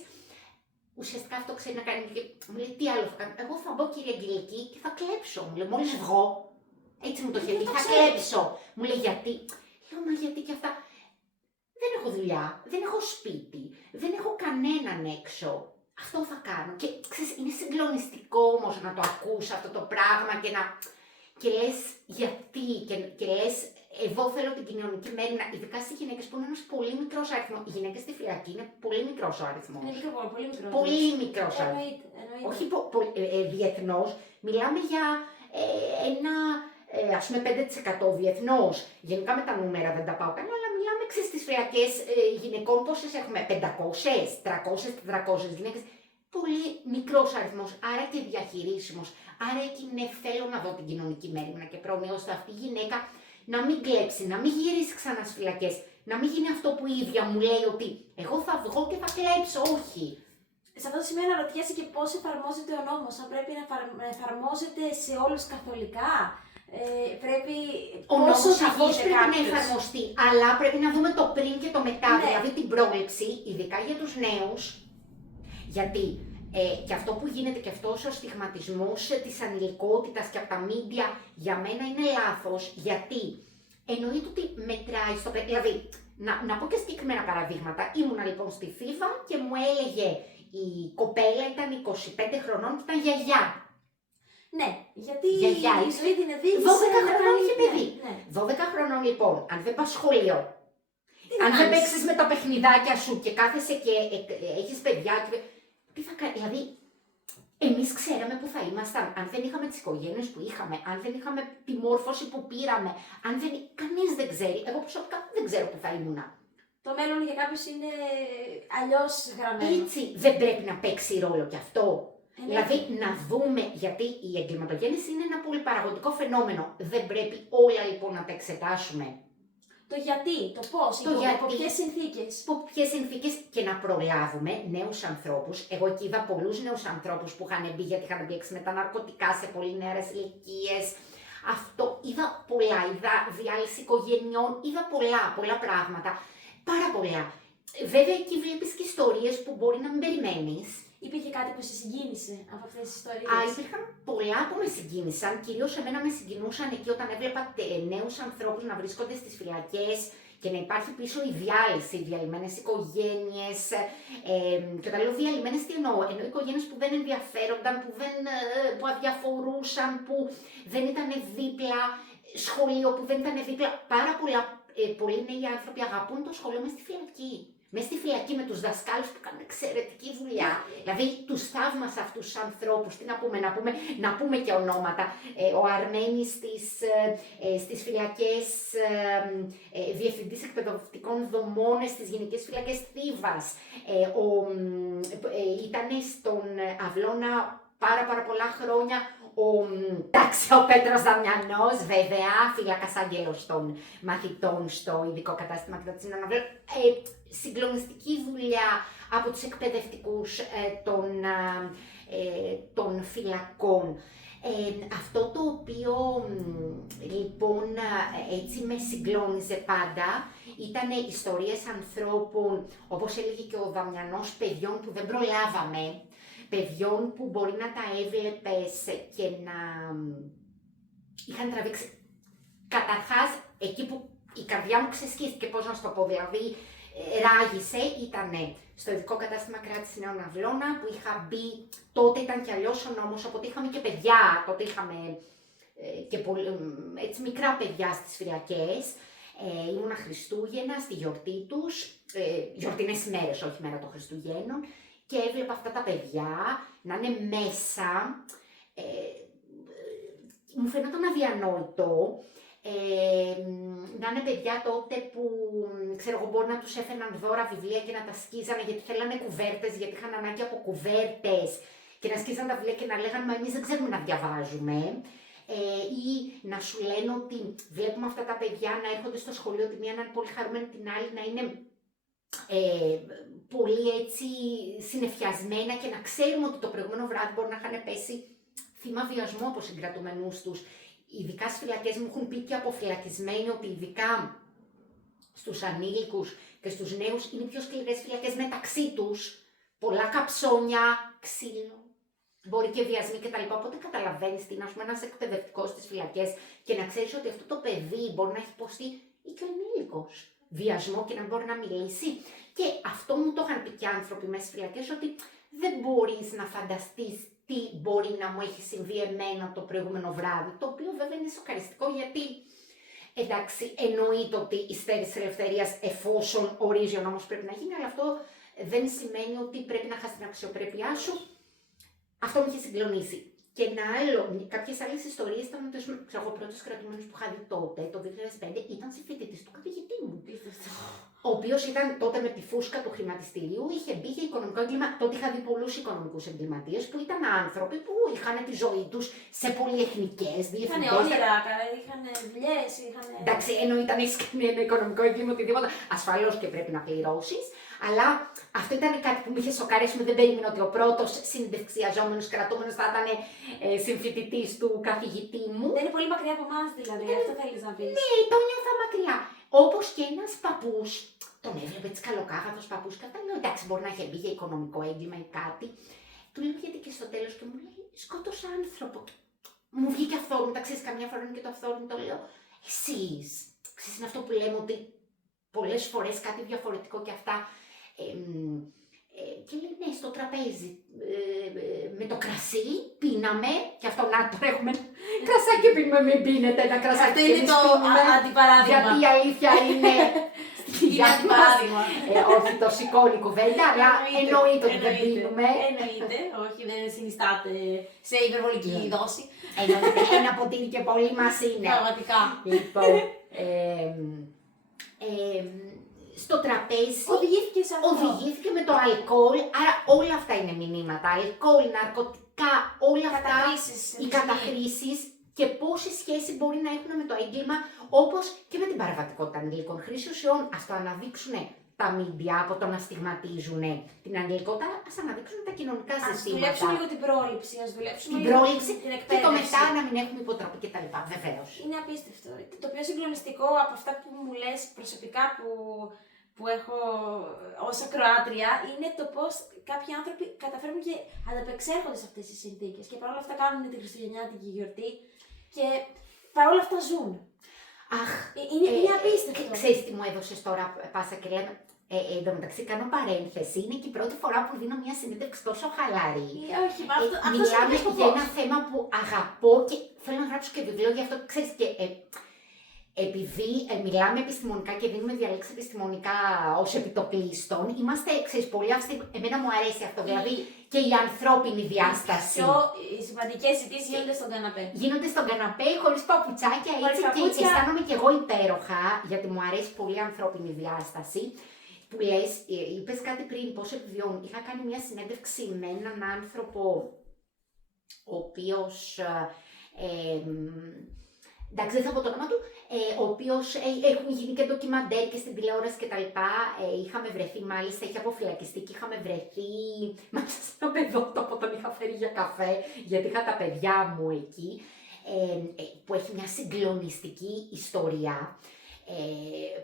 ουσιαστικά αυτό ξέρει να κάνει. Και μου λέει, τι άλλο θα κάνω? Εγώ θα μπω, κύριε Αγγελική, και θα κλέψω. Μου λέει, μόλις βγω, έτσι μου το είχε πει, θα κλέψω. Μου λέει, γιατί? Λέω, μα γιατί και αυτά. Δεν έχω δουλειά, δεν έχω σπίτι, δεν έχω κανέναν έξω. Αυτό θα κάνω. Και ξέρεις, είναι συγκλονιστικό όμως να το ακούς αυτό το πράγμα και λες γιατί, και λες, εδώ θέλω την κοινωνική μέρημνα, ειδικά στις γυναίκες που είναι ένας πολύ μικρός αριθμός. Οι γυναίκες στη φυλακή είναι πολύ μικρός ο αριθμός. Είναι πολύ μικρός. Πολύ μικρός αριθμός. Όχι διεθνώς, μιλάμε για ένα, ας πούμε, 5% διεθνώς. Γενικά με τα νούμερα δεν τα πάω καλά, αλλά μιλάμε στις φυλακές γυναικών πόσες έχουμε, 500, 300, 400 γυναίκες. Πολύ μικρός αριθμός, άρα και διαχειρίσιμος. Άρα εκεί ναι, θέλω να δω την κοινωνική μέρημνα και πρόνοια ώστε αυτή η γυναίκα να μην κλέψει, να μην γυρίσει ξανά στις φυλακές, να μην γίνει αυτό που η ίδια μου λέει ότι εγώ θα βγω και θα κλέψω, όχι. Σε αυτό το σημείο να ρωτιέσαι και πώς εφαρμόζεται ο νόμος, αν πρέπει να εφαρμόζεται σε όλους καθολικά. Πρέπει... Ο νόμος σαφώς πρέπει να εφαρμοστεί, αλλά πρέπει να δούμε το πριν και το μετά, ναι. Δηλαδή την πρόληψη, ειδικά για τους νέους, γιατί και αυτό που γίνεται και αυτός ο στιγματισμός της ανηλικότητας και από τα μίντια για μένα είναι λάθος, γιατί εννοείται ότι μετράει στο παιδί. Δηλαδή, να πω και συγκεκριμένα παραδείγματα. Ήμουνα λοιπόν στη Θήβα και μου έλεγε η κοπέλα ήταν 25 χρονών και ήταν γιαγιά. Ναι, γιατί γιαγιά, η ζωή την εδίδησε 12 χρονών είχε παιδί. Ναι. 12 χρονών λοιπόν, αν δεν πας σχολείο, αν δεν παίξεις με τα παιχνιδάκια σου και κάθεσαι και έχεις παιδιά. Τι θα κάνει, δηλαδή, εμείς ξέραμε που θα ήμασταν, αν δεν είχαμε τις οικογένειες που είχαμε, αν δεν είχαμε τη μόρφωση που πήραμε, αν δεν. Κανείς δεν ξέρει. Εγώ προσωπικά δεν ξέρω που θα ήμουνα. Το μέλλον για κάποιους είναι αλλιώς γραμμένο. Έτσι, δεν πρέπει να παίξει ρόλο κι αυτό. Δηλαδή, να δούμε, γιατί η εγκληματογέννηση είναι ένα πολυπαραγωγικό φαινόμενο. Δεν πρέπει όλα λοιπόν να τα εξετάσουμε. Το γιατί, το πώς, υπό ποιες συνθήκες. Υπό ποιες συνθήκες και να προλάβουμε νέους ανθρώπους. Εγώ εκεί είδα πολλούς νέους ανθρώπους που είχαν μπει, γιατί είχαν μπει με τα ναρκωτικά σε πολύ νεαρές ηλικίες. Αυτό είδα πολλά, είδα διάλυση οικογενειών, είδα πολλά πράγματα. Πάρα πολλά. Βέβαια, εκεί βλέπεις και ιστορίες που μπορεί να μην περιμένεις. Υπήρχε κάτι που σε συγκίνησε από αυτές τις ιστορίες? Υπήρχαν πολλά που με συγκίνησαν. Κυρίως εμένα με συγκινούσαν εκεί όταν έβλεπα νέους ανθρώπους να βρίσκονται στις φυλακές και να υπάρχει πίσω η διάλυση, οι διαλυμένες οικογένειες. Και όταν λέω διαλυμένες, τι εννοώ? Εννοώ οικογένειες που δεν ενδιαφέρονταν, που αδιαφορούσαν, που δεν ήταν δίπλα, σχολείο που δεν ήταν δίπλα. Πάρα πολλοί νέοι άνθρωποι αγαπούν το σχολείο μες στη φυλακή. Μες στη φυλακή με τους δασκάλους που κάνουν εξαιρετική δουλειά. Δηλαδή τους θαύμασα αυτούς τους ανθρώπους. Τι να πούμε και ονόματα. Ο Αρμένης στις φυλακές, διευθυντής εκπαιδευτικών δομών στις γενικές φυλακές Θήβας. Ήταν στον Αυλώνα πάρα πολλά χρόνια. Ο Πέτρος Δαμιανός, βέβαια, φύλακας άγγελος των μαθητών στο ειδικό κατάστημα Κρατασίνων Αυλών. Συγκλονιστική δουλειά από τους εκπαιδευτικούς των φυλακών. Αυτό το οποίο λοιπόν έτσι με συγκλώνιζε πάντα ήταν ιστορίες ανθρώπων, όπως έλεγε και ο Δαμιανός, παιδιών που δεν προλάβαμε, παιδιών που μπορεί να τα έβλεπες και να είχαν τραβήξει. Καταρχάς, εκεί που η καρδιά μου ξεσκίστηκε, πώς να σου το πω, δηλαδή ράγισε, ήτανε στο ειδικό κατάστημα κράτησης Νέων Αυλώνα που είχα μπει, τότε ήταν κι αλλιώς ο νόμος, οπότε είχαμε και παιδιά, τότε είχαμε και έτσι μικρά παιδιά στις φυλακές. Ήμουνα Χριστούγεννα στη γιορτή τους, γιορτινές ημέρες, όχι μέρα των Χριστουγέννων, και έβλεπα αυτά τα παιδιά να είναι μέσα, μου φαινόταν αδιανόητο, να είναι παιδιά τότε που, ξέρω εγώ, μπορεί να τους έφερναν δώρα βιβλία και να τα σκίζανε γιατί θέλανε κουβέρτες, γιατί είχαν ανάγκη από κουβέρτες και να σκίζαν τα βιβλία και να λέγανε «Μα εμείς δεν ξέρουμε να διαβάζουμε». Ή να σου λένε ότι βλέπουμε αυτά τα παιδιά να έρχονται στο σχολείο, τη μία να είναι πολύ χαρούμενη, την άλλη να είναι πολύ έτσι συνεφιασμένα και να ξέρουμε ότι το προηγούμενο βράδυ μπορεί να είχαν πέσει θύμα βιασμού από συγκρατουμένους τους. Ειδικά στις φυλακές μου έχουν πει και αποφυλακισμένοι ότι ειδικά στους ανήλικους και στους νέους είναι πιο σκληρές φυλακές μεταξύ τους. Πολλά καψόνια, ξύλο, μπορεί και βιασμοί κτλ. Οπότε καταλαβαίνεις τι είναι, ας πούμε, ένας εκπαιδευτικός στις φυλακές και να ξέρεις ότι αυτό το παιδί μπορεί να έχει υποστεί ή και ο ενήλικος βιασμό και να μπορεί να μιλήσει. Και αυτό μου το είχαν πει και άνθρωποι μέσα στις φυλακές, ότι δεν μπορείς να φανταστείς τι μπορεί να μου έχει συμβεί εμένα το προηγούμενο βράδυ, το οποίο βέβαια είναι σοκαριστικό γιατί, εντάξει, εννοείται ότι η στέρηση της ελευθερίας εφόσον ορίζει ο νόμος πρέπει να γίνει, αλλά αυτό δεν σημαίνει ότι πρέπει να χάσει την αξιοπρέπειά σου. Αυτό μου είχε συγκλονίσει. Και ένα άλλο, κάποιες άλλες ιστορίες ήταν ότι ο πρώτος κρατούμενος που είχα δει τότε, το 2005, ήταν συμφοιτητής του καθηγητή μου. Ο οποίος ήταν τότε με τη φούσκα του χρηματιστηρίου, είχε μπει για οικονομικό έγκλημα. Τότε είχα δει πολλούς οικονομικούς εγκληματίες που ήταν άνθρωποι που είχαν τη ζωή τους σε πολυεθνικές διευθυντές. Είχαν όνειρα, είχαν δουλειές, Εντάξει, ενώ ήταν ένα οικονομικό έγκλημα, οτιδήποτε, ασφαλώς και πρέπει να πληρώσεις. Αλλά αυτό ήταν κάτι που με είχε σοκάρει, δεν περίμενα ότι ο πρώτος συνεντευξιαζόμενος κρατούμενος θα ήταν συμφοιτητής του καθηγητή μου. Δεν είναι πολύ μακριά από εμάς δηλαδή, αυτό θέλεις να πεις. Ναι, το νιώθα μακριά. Όπως και ένας παππούς, τον έβλεπε έτσι καλοκάθατος παππούς και λέω εντάξει, μπορεί να έχει μπει για οικονομικό έγκλημα ή κάτι. Του λέω γιατί και στο τέλος και μου λέει σκότωσε άνθρωπο. Μου βγήκε αυθόρμητα, ξέρεις, καμιά φορά είναι και το αυθόρμητο, λέω εσείς. Ξέρεις, είναι αυτό που λέμε ότι πολλές φορές κάτι διαφορετικό και αυτά. Και λέει ναι, στο τραπέζι με το κρασί πίναμε και αυτό να το έχουμε κρασάκι πίνουμε, μην πίνετε ένα κρασάκι. Αυτό είναι το αντιπαράδειγμα. Γιατί η αλήθεια είναι είναι αντιπαράδειγμα. Όχι το σηκώνει κουβέντα, αλλά εννοείται ότι δεν πίνουμε. Εννοείται, όχι δεν συνιστάται σε υπερβολική δόση. Εννοείται, ένα ποτήρι και πολύ μας είναι. Πραγματικά. Λοιπόν, στο τραπέζι οδηγήθηκε με το αλκοόλ, άρα όλα αυτά είναι μηνύματα, αλκοόλ, ναρκωτικά, όλα αυτά, οι καταχρήσεις και πόση σχέση μπορεί να έχουν με το έγκλημα, όπως και με την παραβατικότητα ανηλίκων. Χρήσεως αιών, ας το αναδείξουν τα μίντια από το να στιγματίζουν την ανηλικότητα, ας αναδείξουν τα κοινωνικά συστήματα. Ας δουλέψουν λίγο την πρόληψη, ας δουλέψουν την πρόληψη την και το μετά να μην έχουμε υποτροπή κτλ. Βεβαίως. Είναι απίστευτο. Το πιο συγκλονιστικό από αυτά που μου λες προσωπικά που που έχω ως ακροάτρια είναι το πώς κάποιοι άνθρωποι καταφέρνουν και ανταπεξέρχονται σε αυτές τις συνθήκες και παρόλα αυτά κάνουν τη χριστουγεννιάτικη γιορτή και παρόλα αυτά ζουν. Αχ, είναι απίστευτο. Ξέρεις τι μου έδωσες τώρα, Πάσα, και λέμε. Εν τω μεταξύ, κάνω παρένθεση. Είναι και η πρώτη φορά που δίνω μια συνέντευξη τόσο χαλαρή. Όχι, αυτό μιλάμε για ένα θέμα που αγαπώ και θέλω να γράψω και βιβλίο γι' αυτό. Ξέρεις, και επειδή μιλάμε επιστημονικά και δίνουμε διαλέξεις επιστημονικά ως επιτοπλίστων, είμαστε, ξέρεις, πολύ αυστηροί. Εμένα μου αρέσει αυτό, δηλαδή και η ανθρώπινη διάσταση. Οι σημαντικές συζητήσεις γίνονται στον καναπέ. Γίνονται στον καναπέ, χωρίς παπουτσάκια, έτσι, και αισθάνομαι κι εγώ υπέροχα, γιατί μου αρέσει πολύ η ανθρώπινη διάσταση. Που λες, είπες κάτι πριν, πώς επιβιώνουν. Είχα κάνει μια συνέντευξη με έναν άνθρωπο, ο οποίος, εντάξει δεν θα πω το όνομα του, ο οποίος έχουν γίνει και ντοκιμαντέρ και στην τηλεόραση κτλ. Είχαμε βρεθεί, μάλιστα, είχε αποφυλακιστεί και είχαμε βρεθεί, μάλιστα στο παιδότοπο τον είχα φέρει για καφέ, γιατί είχα τα παιδιά μου εκεί, που έχει μια συγκλονιστική ιστορία.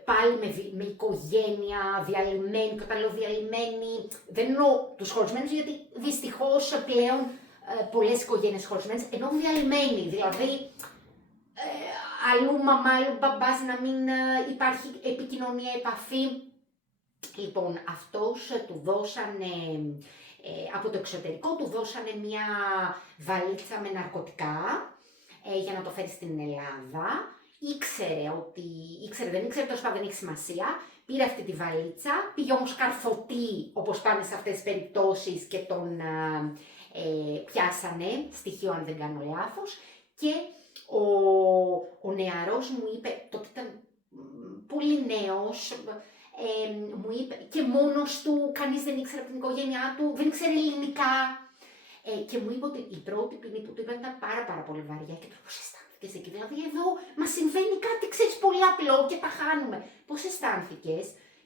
Πάλι με οικογένεια διαλυμένη, και όταν λέω διαλυμένη, δεν εννοώ τους χωρισμένους, γιατί δυστυχώς πλέον πολλές οικογένειες χωρισμένες, ενώ διαλυμένοι, δηλαδή αλλού μαμά, αλλού μπαμπάς, να μην υπάρχει επικοινωνία, επαφή. Λοιπόν, αυτός του δώσανε, από το εξωτερικό του δώσανε μια βαλίτσα με ναρκωτικά για να το φέρει στην Ελλάδα. Δεν ήξερε, τόσο πάντων δεν έχει σημασία. Πήρε αυτή τη βαλίτσα, πήγε όμως καρφωτή, όπως πάνε σε αυτές τις περιπτώσεις, και τον πιάσανε, στοιχείο αν δεν κάνω λάθος, και ο νεαρός μου είπε, τότε ήταν πολύ νέος, μου είπε, και μόνος του, κανείς δεν ήξερε από την οικογένειά του, δεν ήξερε ελληνικά, και μου είπε ότι η πρώτη ποινή που του είπαν ήταν πάρα πολύ βαριά, και του πώς αισθάνθηκες εκεί, δηλαδή εδώ μας συμβαίνει κάτι, ξέρεις, πολύ απλό και τα χάνουμε. Πώς αισθάνθηκες?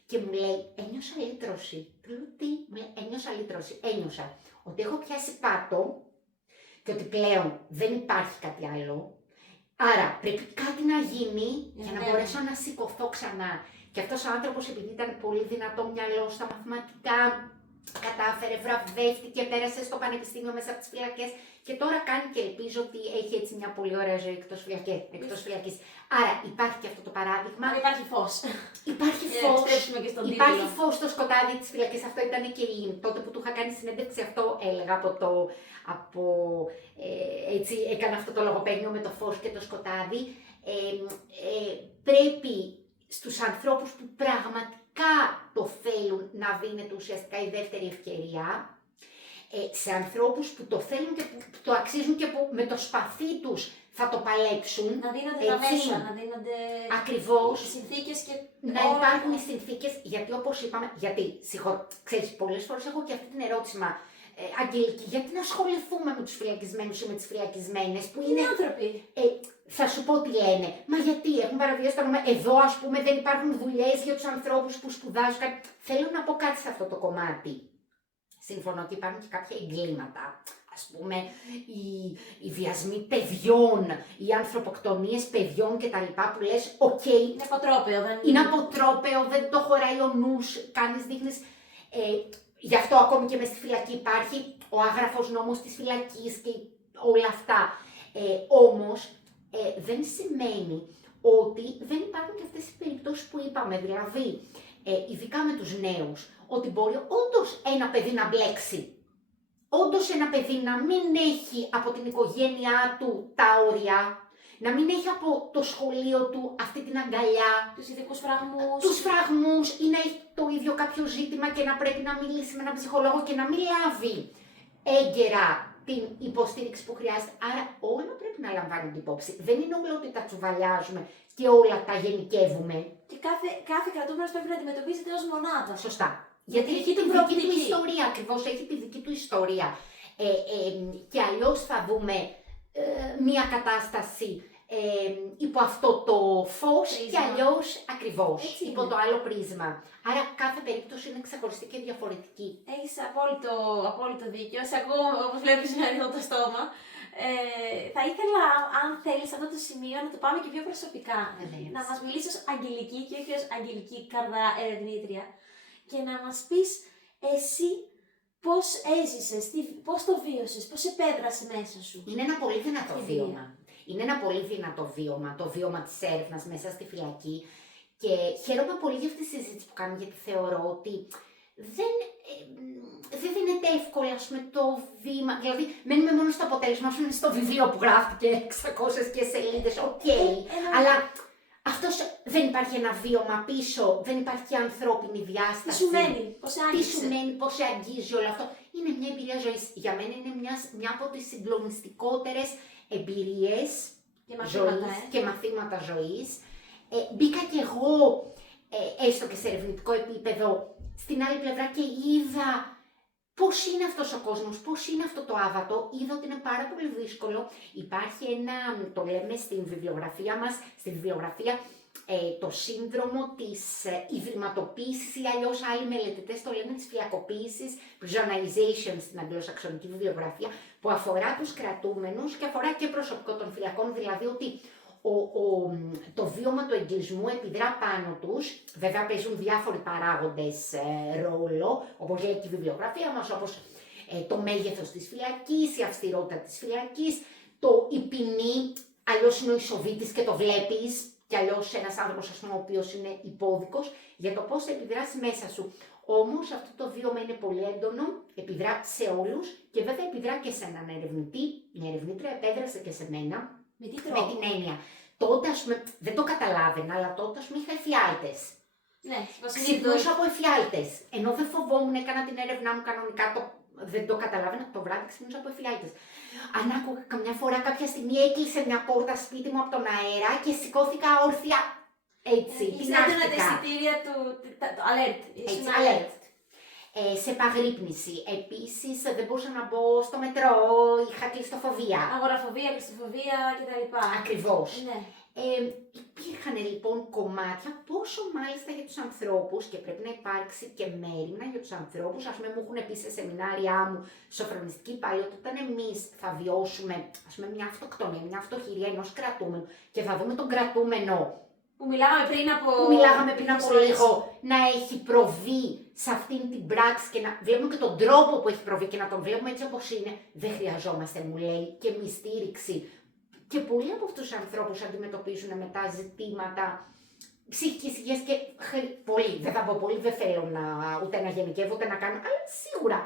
Και μου λέει, ένιωσα λύτρωση. Του λέω, τι? Μου λέει, ένιωσα λύτρωση. Ένιωσα ότι έχω πιάσει πάτο και ότι πλέον δεν υπάρχει κάτι άλλο. Άρα πρέπει κάτι να γίνει για να μπορέσω να σηκωθώ ξανά. Και αυτός ο άνθρωπος, επειδή ήταν πολύ δυνατό μυαλό στα μαθηματικά, κατάφερε, βραβεύτηκε, πέρασε στο πανεπιστήμιο μέσα από τις φυλακές και τώρα κάνει, και ελπίζω ότι έχει έτσι μια πολύ ωραία ζωή εκτός φυλακής. Άρα υπάρχει και αυτό το παράδειγμα. Υπάρχει φως. Υπάρχει φως στο σκοτάδι της φυλακής. Αυτό ήταν και τότε που του είχα κάνει συνέντευξη, αυτό έλεγα έτσι έκανα αυτό το λογοπαίγνιο με το φως και το σκοτάδι. Πρέπει στους ανθρώπους που πραγματικά το θέλουν να δίνεται ουσιαστικά η δεύτερη ευκαιρία, σε ανθρώπους που το θέλουν και που το αξίζουν και που με το σπαθί τους θα το παλέψουν. Να δίνονται τα μέσα, να δίνονται ακριβώς, οι συνθήκες και να υπάρχουν οι συνθήκες, γιατί όπως είπαμε, ξέρεις, πολλές φορές έχω και αυτή την ερώτηση, Αγγελική, γιατί να ασχοληθούμε με τους φυλακισμένους ή με τις φυλακισμένες που είναι άνθρωποι. Θα σου πω τι λένε. Μα γιατί έχουν παραβιάσει τα νόμια. Εδώ, ας πούμε, δεν υπάρχουν δουλειές για τους ανθρώπους που σπουδάζουν. Θέλω να πω κάτι σε αυτό το κομμάτι. Συμφωνώ ότι υπάρχουν και κάποια εγκλήματα. Ας πούμε, οι βιασμοί παιδιών, οι ανθρωποκτονίες παιδιών κτλ. Που λες, οκ. Είναι αποτρόπαιο. Είναι αποτρόπαιο, δεν το χωράει ο νους, δείχνεις. Γι' αυτό ακόμη και μες στη φυλακή υπάρχει ο άγραφος νόμος της φυλακής και όλα αυτά. Όμως δεν σημαίνει ότι δεν υπάρχουν και αυτές οι περιπτώσεις που είπαμε, δηλαδή ειδικά με τους νέους, ότι μπορεί όντως ένα παιδί να μπλέξει. Όντως ένα παιδί να μην έχει από την οικογένειά του τα όρια, να μην έχει από το σχολείο του αυτή την αγκαλιά, τους ειδικούς φραγμούς. Τους φραγμούς, ή να έχει το ίδιο κάποιο ζήτημα και να πρέπει να μιλήσει με έναν ψυχολόγο και να μην λάβει έγκαιρα την υποστήριξη που χρειάζεται. Άρα όλα πρέπει να λαμβάνουν την υπόψη. Δεν είναι όλα ότι τα τσουβαλιάζουμε και όλα τα γενικεύουμε. Και κάθε κρατούμενος πρέπει να αντιμετωπίζεται ως μονάδα. Σωστά. Γιατί έχει τη δική του ιστορία, ακριβώς, έχει τη δική του ιστορία. Και αλλιώς θα δούμε μία κατάσταση υπό αυτό το φως και αλλιώς ακριβώς υπό το άλλο πρίσμα. Άρα κάθε περίπτωση είναι ξεχωριστή και διαφορετική. Έχεις απόλυτο δίκιο. Σε ακούω, όπως βλέπεις, με ανοιχτό το στόμα. Θα ήθελα, αν θέλεις, σε αυτό το σημείο να το πάμε και πιο προσωπικά. Βεβαίως. Να μας μιλήσεις ως Αγγελική και όχι ως Αγγελική Καρδαρά ερευνήτρια και να μας πεις εσύ πώς έζησες, πώς το βίωσες, πώς επέδρασε μέσα σου. Είναι ένα πολύ δυνατό Η βίωμα. Είναι ένα πολύ δυνατό βίωμα, το βίωμα της έρευνας μέσα στη φυλακή. Και χαίρομαι πολύ για αυτή τη συζήτηση που κάνουμε, γιατί θεωρώ ότι δεν δίνεται εύκολα, ας πούμε, το βήμα. Δηλαδή, μένουμε μόνο στο αποτέλεσμα, ας πούμε, στο βιβλίο που γράφτηκε 600 και σελίδες, οκ. Αλλά αυτός δεν υπάρχει ένα βίωμα πίσω, δεν υπάρχει ανθρώπινη διάσταση. Τι σου μένει, πώς Τι σου μένει, πώς σε αγγίζει όλο αυτό. Είναι μια εμπειρία ζωής. Για μένα είναι μια από τις συγκλονιστικότερες εμπειρίες ζωής και μαθήματα ζωής. Μπήκα κι εγώ, έστω και σε ερευνητικό επίπεδο, στην άλλη πλευρά και είδα πώς είναι αυτός ο κόσμος, πώς είναι αυτό το άβατο. Είδα ότι είναι πάρα πολύ δύσκολο. Υπάρχει ένα, το λέμε στην βιβλιογραφία μας, στη βιβλιογραφία, το σύνδρομο της ιδρυματοποίησης ή αλλιώς άλλοι μελετητές το λένε της φυλακοποίησης, prisonization στην αγγλοσαξονική βιβλιογραφία, που αφορά τους κρατούμενους και αφορά και προσωπικό των φυλακών, δηλαδή ότι το βίωμα του εγκλισμού επιδρά πάνω τους. Βέβαια παίζουν διάφοροι παράγοντες ρόλο, όπως λέει και η βιβλιογραφία μας, όπως το μέγεθος της φυλακής, η αυστηρότητα της φυλακής, η ποινή, αλλιώς είναι ο ισοβήτης και το βλέπεις, και αλλιώς ένας άνθρωπος, ας πούμε, ο οποίος είναι υπόδικος, για το πώς θα επιδράσει μέσα σου. Όμως αυτό το βίωμα είναι πολύ έντονο, επιδρά σε όλους και βέβαια επιδρά και σε έναν ερευνητή. Μια ερευνήτρια επέδρασε και σε μένα. Με τι τρόπο? Με την έννοια. Τότε, ας πούμε, δεν το καταλάβαινα, αλλά τότε, ας πούμε, είχα εφιάλτες. Ναι, Ξυπνούσα από εφιάλτες. Ενώ δεν φοβόμουν, έκανα την έρευνά μου κανονικά, δεν το καταλάβαινα, το βράδυ ξυπνούσα από εφιάλτες. Αν άκουγα καμιά φορά κάποια στιγμή έκλεισε μια πόρτα σπίτι μου από τον αέρα και σηκώθηκα όρθια έτσι. Ήσασταν τα εισιτήρια του alert. Έτσι, alert. Σε επαγρύπνηση. Επίσης δεν μπορούσα να μπω στο μετρό, είχα κλειστοφοβία. Αγοραφοβία, κλειστοφοβία κτλ. Ακριβώς. Ναι. Υπήρχαν λοιπόν κομμάτια, τόσο μάλιστα για τους ανθρώπους, και πρέπει να υπάρξει και μέριμνα για τους ανθρώπους. Ας πούμε, μου έχουν πει σε σεμινάρια μου σοφρονιστική πάλι ότι όταν εμείς θα βιώσουμε, ας πούμε, μια αυτοκτονία, μια αυτοχειρία ενός κρατούμενου και θα δούμε τον κρατούμενο Που μιλάγαμε πριν από λίγο, να έχει προβεί σε αυτήν την πράξη και να βλέπουμε και τον τρόπο που έχει προβεί και να τον βλέπουμε έτσι όπως είναι, δεν χρειαζόμαστε, μου λέει, και μη στήριξη. Και πολλοί από αυτούς τους ανθρώπους αντιμετωπίζουν μετά ζητήματα ψυχικής υγείας και πολλοί, δεν θα πω πολύ, δεν θέλω ούτε να γενικεύω ούτε να κάνω, αλλά σίγουρα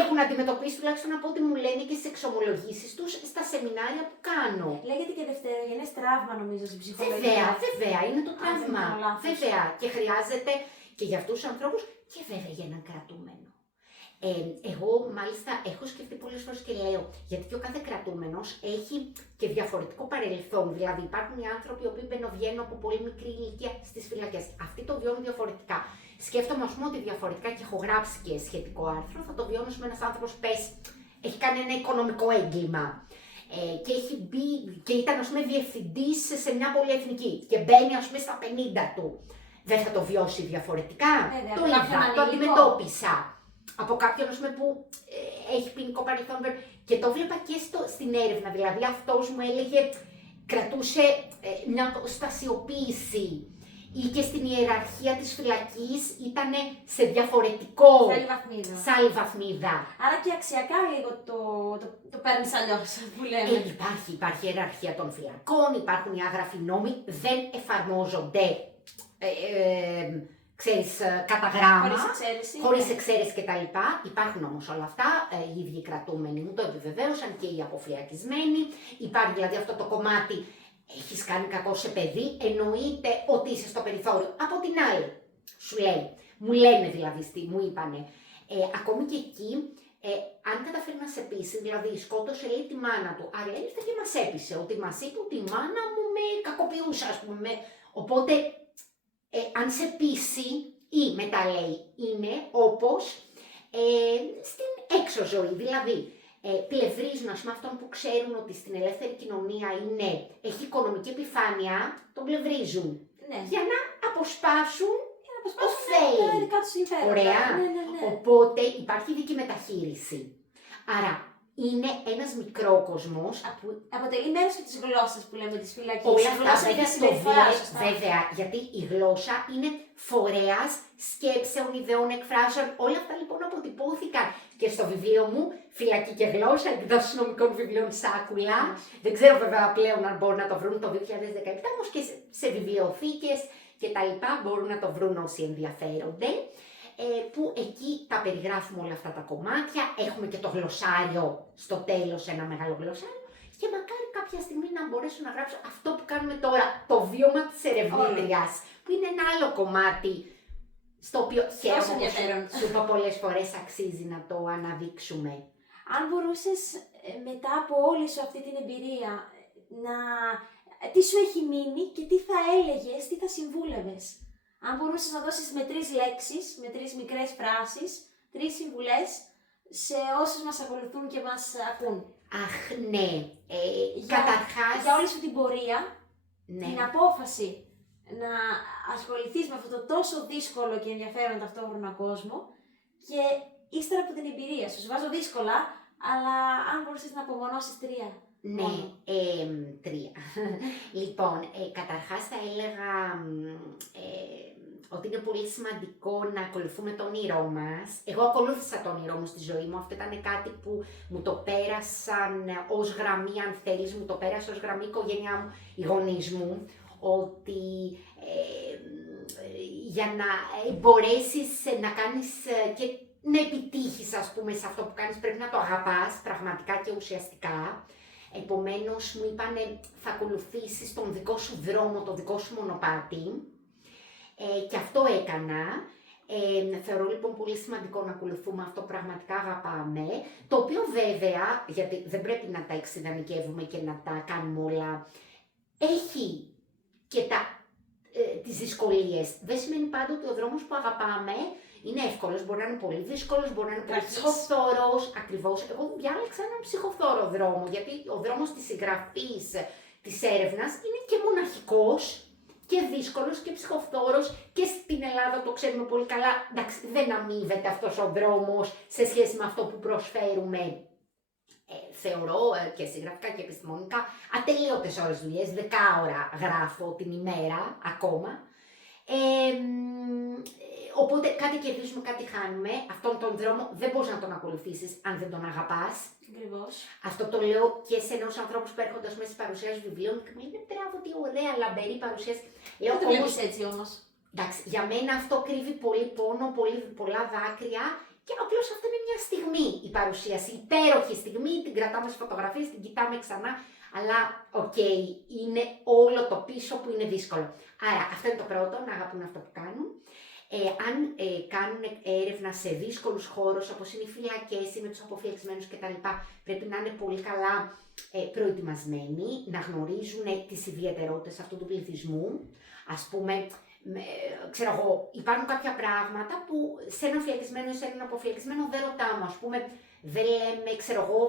έχουν αντιμετωπίσει, τουλάχιστον από ό,τι μου λένε και στις εξομολογήσεις τους στα σεμινάρια που κάνω. Λέγεται και δευτερογενές τραύμα, νομίζω, στην ψυχολογία. Βέβαια, είναι το τραύμα. Βέβαια, και χρειάζεται και για αυτούς τους ανθρώπους και βέβαια για έναν κρατούμενο. Εγώ μάλιστα έχω σκεφτεί πολλές φορές και λέω, γιατί και ο κάθε κρατούμενος έχει και διαφορετικό παρελθόν. Δηλαδή, υπάρχουν οι άνθρωποι οι οποίοι μπαινοβγαίνουν από πολύ μικρή ηλικία στις φυλακές. Αυτοί το βιώνουν διαφορετικά. Σκέφτομαι, ας πούμε, ότι διαφορετικά, και έχω γράψει και σχετικό άρθρο, θα το βιώνω με ένας άνθρωπος που έχει κάνει ένα οικονομικό έγκλημα. Και έχει μπει και ήταν, ας πούμε, διευθυντής σε μια πολυεθνική και μπαίνει, ας πούμε, στα 50 του. Δεν θα το βιώσει διαφορετικά. Το είδα, το αντιμετώπισα. Από κάποιον, ας πούμε, που έχει ποινικό παρελθόν και το βλέπα και στην έρευνα. Δηλαδή, αυτός μου έλεγε, κρατούσε μια στασιοποίηση ή και στην ιεραρχία της φυλακής ήταν σε διαφορετικό, σε άλλη βαθμίδα. Άρα και αξιακά λίγο το παίρνεις αλλιώς, που λέμε. Υπάρχει ιεραρχία των φυλακών, υπάρχουν οι άγραφοι νόμοι, δεν εφαρμόζονται κατά γράμμα, χωρίς εξαίρεση κτλ. Υπάρχουν όμως όλα αυτά, οι ίδιοι κρατούμενοι μου το επιβεβαίωσαν και οι αποφυλακισμένοι. Υπάρχει δηλαδή αυτό το κομμάτι, έχεις κάνει κακό σε παιδί, εννοείται ότι είσαι στο περιθώριο. Από την άλλη, σου λέει, μου λένε δηλαδή, μου είπανε, ακόμη και εκεί, αν καταφέρει να σε πείσει, δηλαδή σκότωσε λέει τη μάνα του, αλλά ήρθε και μας έπεισε, ότι μας είπε ότι η μάνα μου με κακοποιούσε, ας πούμε, οπότε αν σε πείσει ή μετά λέει είναι όπως στην έξω ζωή, δηλαδή πλευρίζουν, ας πούμε, αυτόν που ξέρουν ότι στην ελεύθερη κοινωνία έχει οικονομική επιφάνεια, τον πλευρίζουν, ναι, για να αποσπάσουν ωφέλη. Ωραία. Ναι. Οπότε υπάρχει δική μεταχείριση. Άρα είναι ένας μικρόκοσμος που Αποτελεί μέρος και της γλώσσας που λέμε της φυλακής. όλα αυτά Γλώσσα βέβαια και το συμπεριφορά, σωστά. βέβαια, γιατί η γλώσσα είναι φορέας σκέψεων, ιδεών, εκφράσεων. Όλα αυτά λοιπόν αποτυπώθηκαν και στο βιβλίο μου «Φυλακή και γλώσσα», εκδόσεις νομικών βιβλίων Σάκουλα. Δεν ξέρω βέβαια πλέον αν μπορούν να το βρουν το 2017, όμως και σε βιβλιοθήκες και τα λοιπά μπορούν να το βρουν όσοι ενδιαφέρονται. Που εκεί τα περιγράφουμε όλα αυτά τα κομμάτια, έχουμε και το γλωσσάριο στο τέλος, ένα μεγάλο γλωσσάριο και μακάρι κάποια στιγμή να μπορέσω να γράψω αυτό που κάνουμε τώρα, το βίωμα της ερευνήτριας, που είναι ένα άλλο κομμάτι στο οποίο χαίρομαι, σου είπα πολλές φορές, αξίζει να το αναδείξουμε. Αν μπορούσες μετά από όλη σου αυτή την εμπειρία, τι σου έχει μείνει και τι θα έλεγες, τι θα συμβούλευες? Αν μπορούσες να δώσεις με 3 λέξεις, με 3 μικρές φράσεις, 3 συμβουλές σε όσους μας ακολουθούν και μας ακούν. Αχ, ναι. Καταρχάς... Για όλη σου την πορεία, ναι, την απόφαση να ασχοληθείς με αυτό το τόσο δύσκολο και ενδιαφέρον ταυτόχρονα κόσμο και ύστερα από την εμπειρία σου. Σου βάζω δύσκολα, αλλά αν μπορούσες να απομονώσεις 3. Ναι, 3. Λοιπόν, καταρχάς θα έλεγα ότι είναι πολύ σημαντικό να ακολουθούμε το όνειρό μας. Εγώ ακολούθησα το όνειρό μου στη ζωή μου. Αυτό ήταν κάτι που μου το πέρασαν ως γραμμή, αν θέλεις, μου το πέρασε ως γραμμή η οικογένειά μου, οι γονείς μου, ότι για να μπορέσεις να κάνεις και να επιτύχεις, ας πούμε, σε αυτό που κάνεις, πρέπει να το αγαπάς πραγματικά και ουσιαστικά. Επομένως, μου είπανε, θα ακολουθήσεις τον δικό σου δρόμο, το δικό σου μονοπάτι. Και αυτό έκανα. Θεωρώ λοιπόν πολύ σημαντικό να ακολουθούμε αυτό που πραγματικά αγαπάμε. Το οποίο βέβαια, γιατί δεν πρέπει να τα εξειδανικεύουμε και να τα κάνουμε όλα, έχει και τις δυσκολίες. Δεν σημαίνει πάντα ότι ο δρόμος που αγαπάμε είναι εύκολος, μπορεί να είναι πολύ δύσκολος, μπορεί να είναι πολύ ψυχοφθόρος. Ακριβώς, εγώ διάλεξα έναν ψυχοφθόρο δρόμο, γιατί ο δρόμος της συγγραφής, της έρευνας είναι και μοναχικός και δύσκολος και ψυχοφθόρος και στην Ελλάδα το ξέρουμε πολύ καλά. Εντάξει, δεν αμείβεται αυτός ο δρόμος σε σχέση με αυτό που προσφέρουμε. Θεωρώ και συγγραφικά και επιστημονικά ατελείωτες ώρες δουλειές, 10 ώρα γράφω την ημέρα ακόμα. Οπότε κάτι κερδίζουμε, κάτι χάνουμε. Αυτόν τον δρόμο δεν μπορείς να τον ακολουθήσεις αν δεν τον αγαπάς. Ακριβώς. Αυτό το λέω και σε νέους ανθρώπους που έρχονται μέσα στις παρουσιάσεις βιβλίων και μου λένε «Μπράβο, τι ωραία, λαμπερή παρουσίαση». Δεν το βλέπεις έτσι όμως. Εντάξει, για μένα αυτό κρύβει πολύ πόνο, πολλά δάκρυα και απλώς αυτό είναι μια στιγμή η παρουσίαση. Υπέροχη στιγμή, την κρατάμε στις φωτογραφίες, την κοιτάμε ξανά. Αλλά, είναι όλο το πίσω που είναι δύσκολο. Άρα, αυτό είναι το πρώτο, να αγαπούν αυτό που κάνουν. Αν κάνουν έρευνα σε δύσκολους χώρους, όπως είναι οι φυλακές ή με τους αποφυλακισμένους κτλ., πρέπει να είναι πολύ καλά προετοιμασμένοι, να γνωρίζουν τις ιδιαιτερότητες αυτού του πληθυσμού. Ας πούμε, ξέρω εγώ, υπάρχουν κάποια πράγματα που σε έναν φυλακισμένο ή σε έναν αποφυλακισμένο δεν ρωτάμε. Ας πούμε, δεν λέμε, ξέρω εγώ,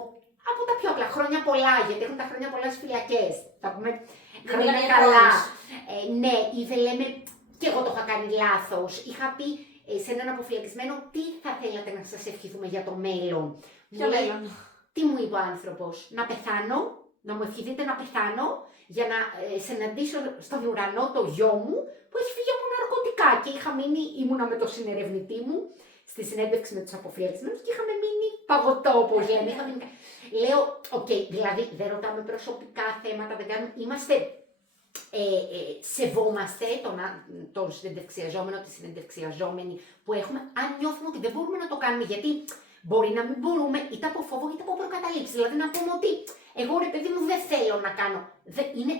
από τα πιο απλά, χρόνια πολλά, γιατί έχουν τα χρόνια πολλά στις φυλακές. Θα πούμε χρόνια καλά. Ναι, ή δεν λέμε, και εγώ το είχα κάνει λάθος. Είχα πει σε έναν αποφυλακισμένο, τι θα θέλατε να σας ευχηθούμε για το μέλλον. Ποιο μέλλον? Τι μου είπε ο άνθρωπος, να πεθάνω, να μου ευχηθείτε να πεθάνω, για να συναντήσω στον ουρανό το γιο μου που έχει φύγει από ναρκωτικά. Και είχα μείνει, ήμουνα με τον συνερευνητή μου στη συνέντευξη με τους αποφυλακισμένους και είχαμε μείνει παγωτό, όπως λέμε. Λέω, δηλαδή δεν ρωτάμε προσωπικά θέματα, δεν κάνουμε, είμαστε, σεβόμαστε τον συνεντευξιαζόμενο, τη συνεντευξιαζόμενη που έχουμε, αν νιώθουμε ότι δεν μπορούμε να το κάνουμε, γιατί μπορεί να μην μπορούμε είτε από φόβο είτε από προκαταλήψεις. Δηλαδή να πούμε ότι εγώ ρε παιδί μου δεν θέλω να κάνω. Είναι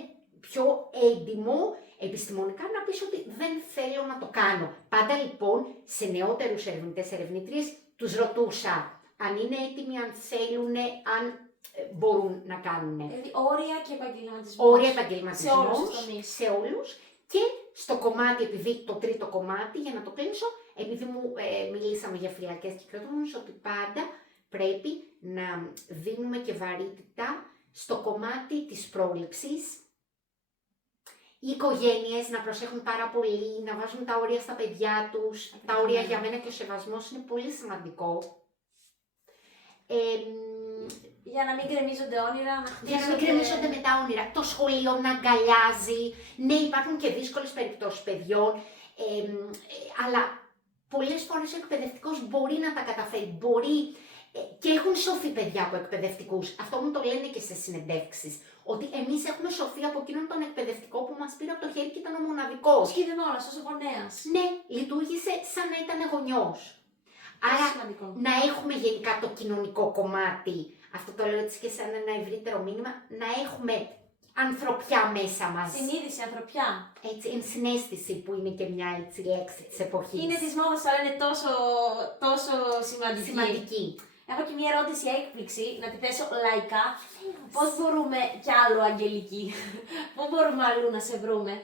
πιο έντιμο επιστημονικά να πεις ότι δεν θέλω να το κάνω. Πάντα λοιπόν σε νεότερους ερευνητές, ερευνήτριες τους ρωτούσα αν είναι έτοιμοι, αν θέλουν, αν μπορούν να κάνουν. Δηλαδή όρια και επαγγελματισμό. Όρια επαγγελματισμό. Σε όλους τους τομείς. Σε όλους. Και στο κομμάτι, επειδή το τρίτο κομμάτι, για να το κλείσω, επειδή μου μιλήσαμε για φυλακές και κρατούμενους, ότι πάντα πρέπει να δίνουμε και βαρύτητα στο κομμάτι της πρόληψης. Οι οικογένειες να προσέχουν πάρα πολύ, να βάζουν τα όρια στα παιδιά τους. Τα όρια για μένα και ο σεβασμός είναι πολύ σημαντικό. Για να μην γκρεμίζονται όνειρα, να χτίζονται... Για να μην κρεμίζονται με τα όνειρα. Το σχολείο να αγκαλιάζει. Ναι, υπάρχουν και δύσκολες περιπτώσεις παιδιών, αλλά πολλές φορές ο εκπαιδευτικός μπορεί να τα καταφέρει. Μπορεί και έχουν σοφεί παιδιά από εκπαιδευτικούς. Αυτό μου το λένε και σε συνεντεύξεις. Ότι εμείς έχουμε σοφεί από εκείνον τον εκπαιδευτικό που μας πήρε από το χέρι και ήταν ο μοναδικός. Σχεδόν ως γονέας. Ναι, λειτουργήσε σαν να ήταν γονιός. Άρα σημαντικό. να έχουμε γενικά το κοινωνικό κομμάτι, αυτό το λέω έτσι και σαν ένα ευρύτερο μήνυμα, να έχουμε ανθρωπιά μέσα μας. Συνείδηση, ανθρωπιά. Έτσι, ενσυναίσθηση που είναι και μια έτσι λέξη της εποχής. Είναι της μόδας, αλλά είναι τόσο σημαντική. Έχω και μια ερώτηση έκπληξη, να τη θέσω λαϊκά. Πώς μπορούμε κι άλλο, Αγγελική, πού μπορούμε αλλού να σε βρούμε?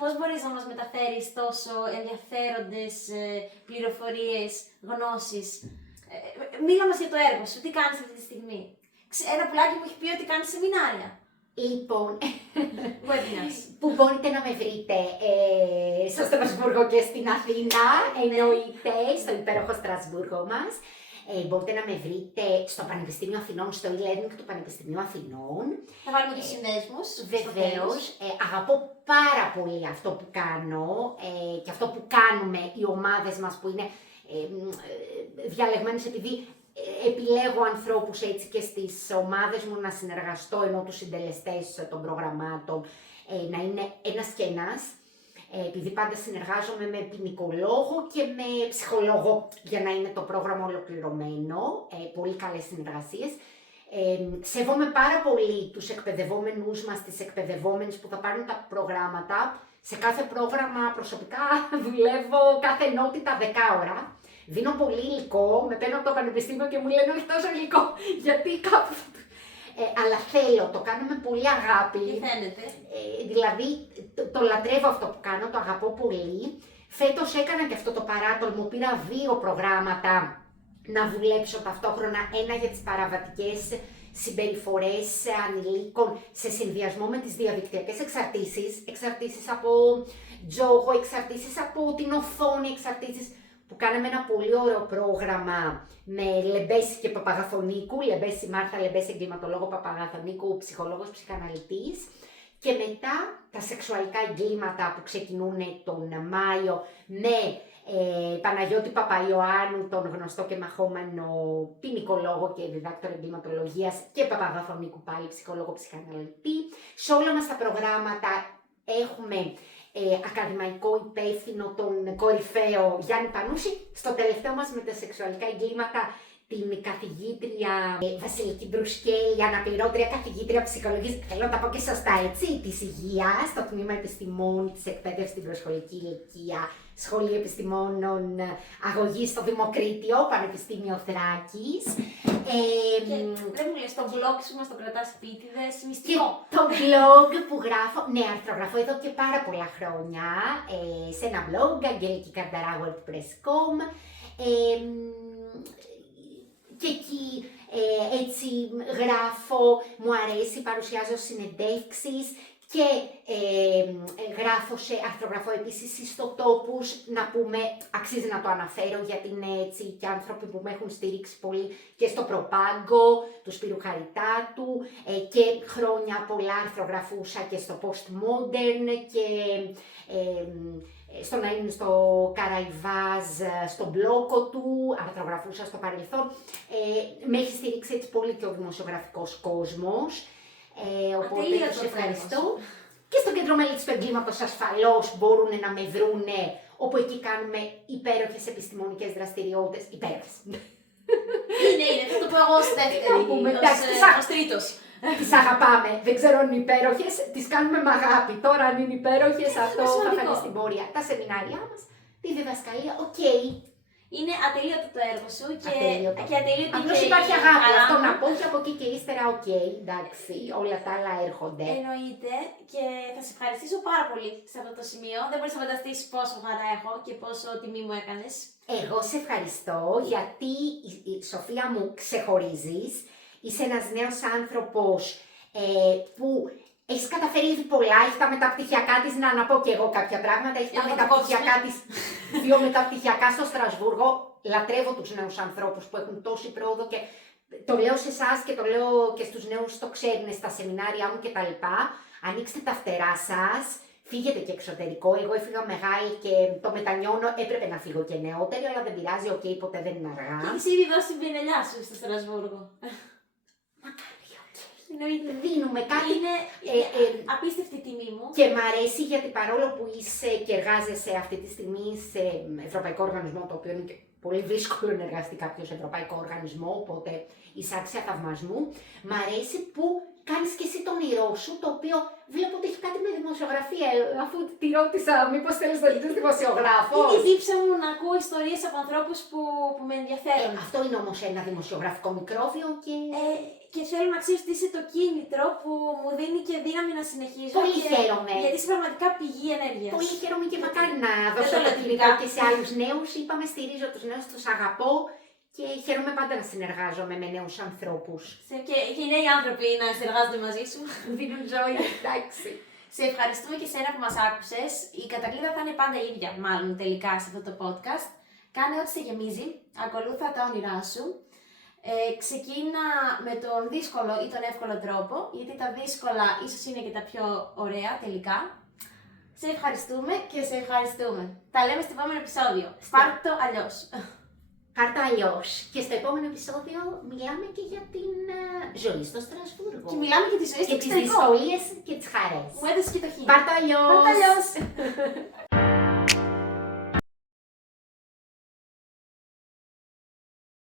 Πώς μπορείς να μας μεταφέρεις τόσο ενδιαφέροντες πληροφορίες, γνώσεις? Μίλα μας για το έργο σου, τι κάνεις αυτή τη στιγμή? Ένα πουλάκι μου έχει πει ότι κάνει σεμινάρια. Λοιπόν, Webinars. που μπορείτε να με βρείτε στο Στρασβούργο και στην Αθήνα, εννοείται, στο υπέροχο Στρασβούργο μας. Μπορείτε να με βρείτε στο Πανεπιστήμιο Αθηνών, στο e-learning του Πανεπιστημίου Αθηνών. Θα βάλουμε και συνδέσμους. Βεβαίως, αγαπώ πάρα πολύ αυτό που κάνω και αυτό που κάνουμε οι ομάδες μας που είναι διαλεγμένες, επειδή επιλέγω ανθρώπους έτσι και στις ομάδες μου να συνεργαστώ, ενώ τους συντελεστές των προγραμμάτων να είναι ένας και ένας, επειδή πάντα συνεργάζομαι με ποινικολόγο και με ψυχολόγο για να είναι το πρόγραμμα ολοκληρωμένο, πολύ καλές συνεργασίες. Σέβομαι πάρα πολύ τους εκπαιδευόμενους μας, τις εκπαιδευόμενες που θα πάρουν τα προγράμματα. Σε κάθε πρόγραμμα προσωπικά δουλεύω κάθε ενότητα 10 ώρα. Δίνω πολύ υλικό, με παίρνω από το πανεπιστήμιο και μου λένε όχι τόσο υλικό, γιατί κάπου... αλλά θέλω, το κάνω με πολύ αγάπη. Τι φαίνεται. Δηλαδή, το λατρεύω αυτό που κάνω, το αγαπώ πολύ. Φέτος έκανα και αυτό το παράτολμο, πήρα 2 προγράμματα να δουλέψω ταυτόχρονα. Ένα για τις παραβατικές συμπεριφορές ανηλίκων σε συνδυασμό με τις διαδικτυακές εξαρτήσεις από τζόγο, εξαρτήσεις από την οθόνη, εξαρτήσεις που κάναμε ένα πολύ ωραίο πρόγραμμα με Λεμπέση και Παπαγαθονίκου, Λεμπέση Μάρθα, Λεμπέση εγκληματολόγο, Παπαγαθονίκου, ψυχολόγος, ψυχαναλυτής, και μετά τα σεξουαλικά εγκλήματα που ξεκινούν τον Μάιο με Παναγιώτη Παπαϊωάννου, τον γνωστό και μαχόμενο ποινικολόγο και διδάκτορα εγκληματολογίας, και Παπαγαθονίκου πάλι ψυχολόγο, ψυχαναλυτή. Σε όλα μας τα προγράμματα έχουμε ακαδημαϊκό υπεύθυνο, τον κορυφαίο Γιάννη Πανούση. Στο τελευταίο μας με τα σεξουαλικά εγκλήματα την καθηγήτρια Βασιλική Μπρουσκέλη, αναπληρώτρια καθηγήτρια ψυχολογίας, θέλω να τα πω και σωστά έτσι, της υγείας, στο τμήμα επιστημών της εκπαίδευσης στην προσχολική ηλικία, Σχολείο Επιστημόνων Αγωγής στο Δημοκρίτιο, Πανεπιστήμιο Θράκης. Και δεν μου λες, το blog σου μας το κρατάς επίτηδες, μυστικό. Και το blog που γράφω, ναι, αρθρογραφώ εδώ και πάρα πολλά χρόνια, σε ένα blog, angelikikardará.wordpress.com, και εκεί έτσι γράφω, μου αρέσει, παρουσιάζω συνεντεύξεις και αρθρογραφώ επίσης ιστοτόπους, να πούμε, αξίζει να το αναφέρω γιατί είναι έτσι και άνθρωποι που με έχουν στηρίξει πολύ και στο Προπάγκο, του Σπύρου Χαριτάτου, και χρόνια πολλά αρθρογραφούσα και στο Postmodern και στο Καραϊβάζ, στον μπλόκο του, αρθρογραφούσα στο παρελθόν. Με έχει στηρίξει έτσι πολύ και ο δημοσιογραφικός κόσμος, οπότε τους ευχαριστώ. Και στο Κέντρο Μελέτης του Εγκλήματος ασφαλώς μπορούν να με βρούνε, όπου εκεί κάνουμε υπέροχες επιστημονικές δραστηριότητες. Υπέροχες. Είναι, θα το πω εγώ στη δεύτερη, ως τρίτος. Τις αγαπάμε, δεν ξέρω αν είναι υπέροχες, τις κάνουμε με αγάπη. Τώρα αν είναι υπέροχες, αυτό θα φανεί στην πορεία. Τα σεμινάρια μας, τη διδασκαλία, οκ. Είναι ατελείωτο το έργο σου και ατελείωτο. Απλώς υπάρχει αγάπη, αυτό να πω, και από εκεί και ύστερα, οκ, εντάξει, όλα τα άλλα έρχονται. Εννοείται, και θα σε ευχαριστήσω πάρα πολύ σε αυτό το σημείο. Δεν μπορείς να φανταστείς πόσο χαρά έχω και πόσο τιμή μου έκανες. Εγώ σε ευχαριστώ, γιατί η Σοφία μου ξεχωρίζεις. Είσαι ένας νέος άνθρωπος που έχεις καταφέρει ήδη πολλά, έχει τα μεταπτυχιακά της, να πω και εγώ κάποια πράγματα, έχει τα μεταπτυχιακά της, 2 μεταπτυχιακά στο Στρασβούργο. Λατρεύω τους νέους ανθρώπους που έχουν τόση πρόοδο και το λέω σε εσάς και το λέω και στους νέους, το ξέρουν στα σεμινάρια μου κτλ. Ανοίξτε τα φτερά σας, φύγετε και εξωτερικό. Εγώ έφυγα μεγάλη και το μετανιώνω. Έπρεπε να φύγω και νεότερη, αλλά δεν πειράζει, οκ, ποτέ δεν είναι αργά. Και έχεις ήδη δώσει την πινελιά σου στο Στρασβούργο. Μακάρι, οκ. Εννοείται. Δίνουμε κάτι. Είναι απίστευτη τιμή μου. Και μ' αρέσει γιατί παρόλο που είσαι και εργάζεσαι αυτή τη στιγμή σε ευρωπαϊκό οργανισμό, το οποίο είναι και πολύ δύσκολο να εργαστεί κάποιο σε ευρωπαϊκό οργανισμό, οπότε είσαι άξια θαυμασμού. Μ' αρέσει που κάνεις και εσύ τον όνειρό σου, το οποίο βλέπω ότι έχει κάτι με δημοσιογραφία. Αφού τη ρώτησα, μήπως θέλεις να γίνεις δημοσιογράφος. Είναι η δίψα μου να ακούω ιστορίες από ανθρώπους που με ενδιαφέρουν. Αυτό είναι όμως ένα δημοσιογραφικό μικρόβιο και... Και θέλω να ξέρεις ότι είσαι το κίνητρο που μου δίνει και δύναμη να συνεχίζω. Πολύ χαίρομαι. Γιατί είσαι πραγματικά πηγή ενέργειας. Πολύ χαίρομαι και μακάρι να δώσω το κινητό και σε άλλους νέους. Είπαμε, στηρίζω τους νέους, τους αγαπώ και χαίρομαι πάντα να συνεργάζομαι με νέους ανθρώπους. Και οι νέοι άνθρωποι να συνεργάζονται μαζί σου. Δίνουν ζωή, εντάξει. Σε ευχαριστούμε και σένα που μας άκουσες. Η κατακλείδα θα είναι πάντα η ίδια, μάλλον τελικά σε αυτό το podcast. Κάνε ό,τι σε γεμίζει, ακολούθα τα όνειρά σου. Ξεκίνα με τον δύσκολο ή τον εύκολο τρόπο, γιατί τα δύσκολα ίσως είναι και τα πιο ωραία τελικά. Σε ευχαριστούμε και σε ευχαριστούμε. Τα λέμε στο επόμενο επεισόδιο. Πάρ' το αλλιώς. Πάρ' το αλλιώς. Και στο επόμενο επεισόδιο μιλάμε και για την ζωή στο Στρασβούργο. Και μιλάμε για τη ζωή στο εξωτερικό. Και τις δυσκολίες και τις χαρές. Μου έδωσε και το χ. Πάρ' το αλλιώς. Πάρ' το αλλιώς.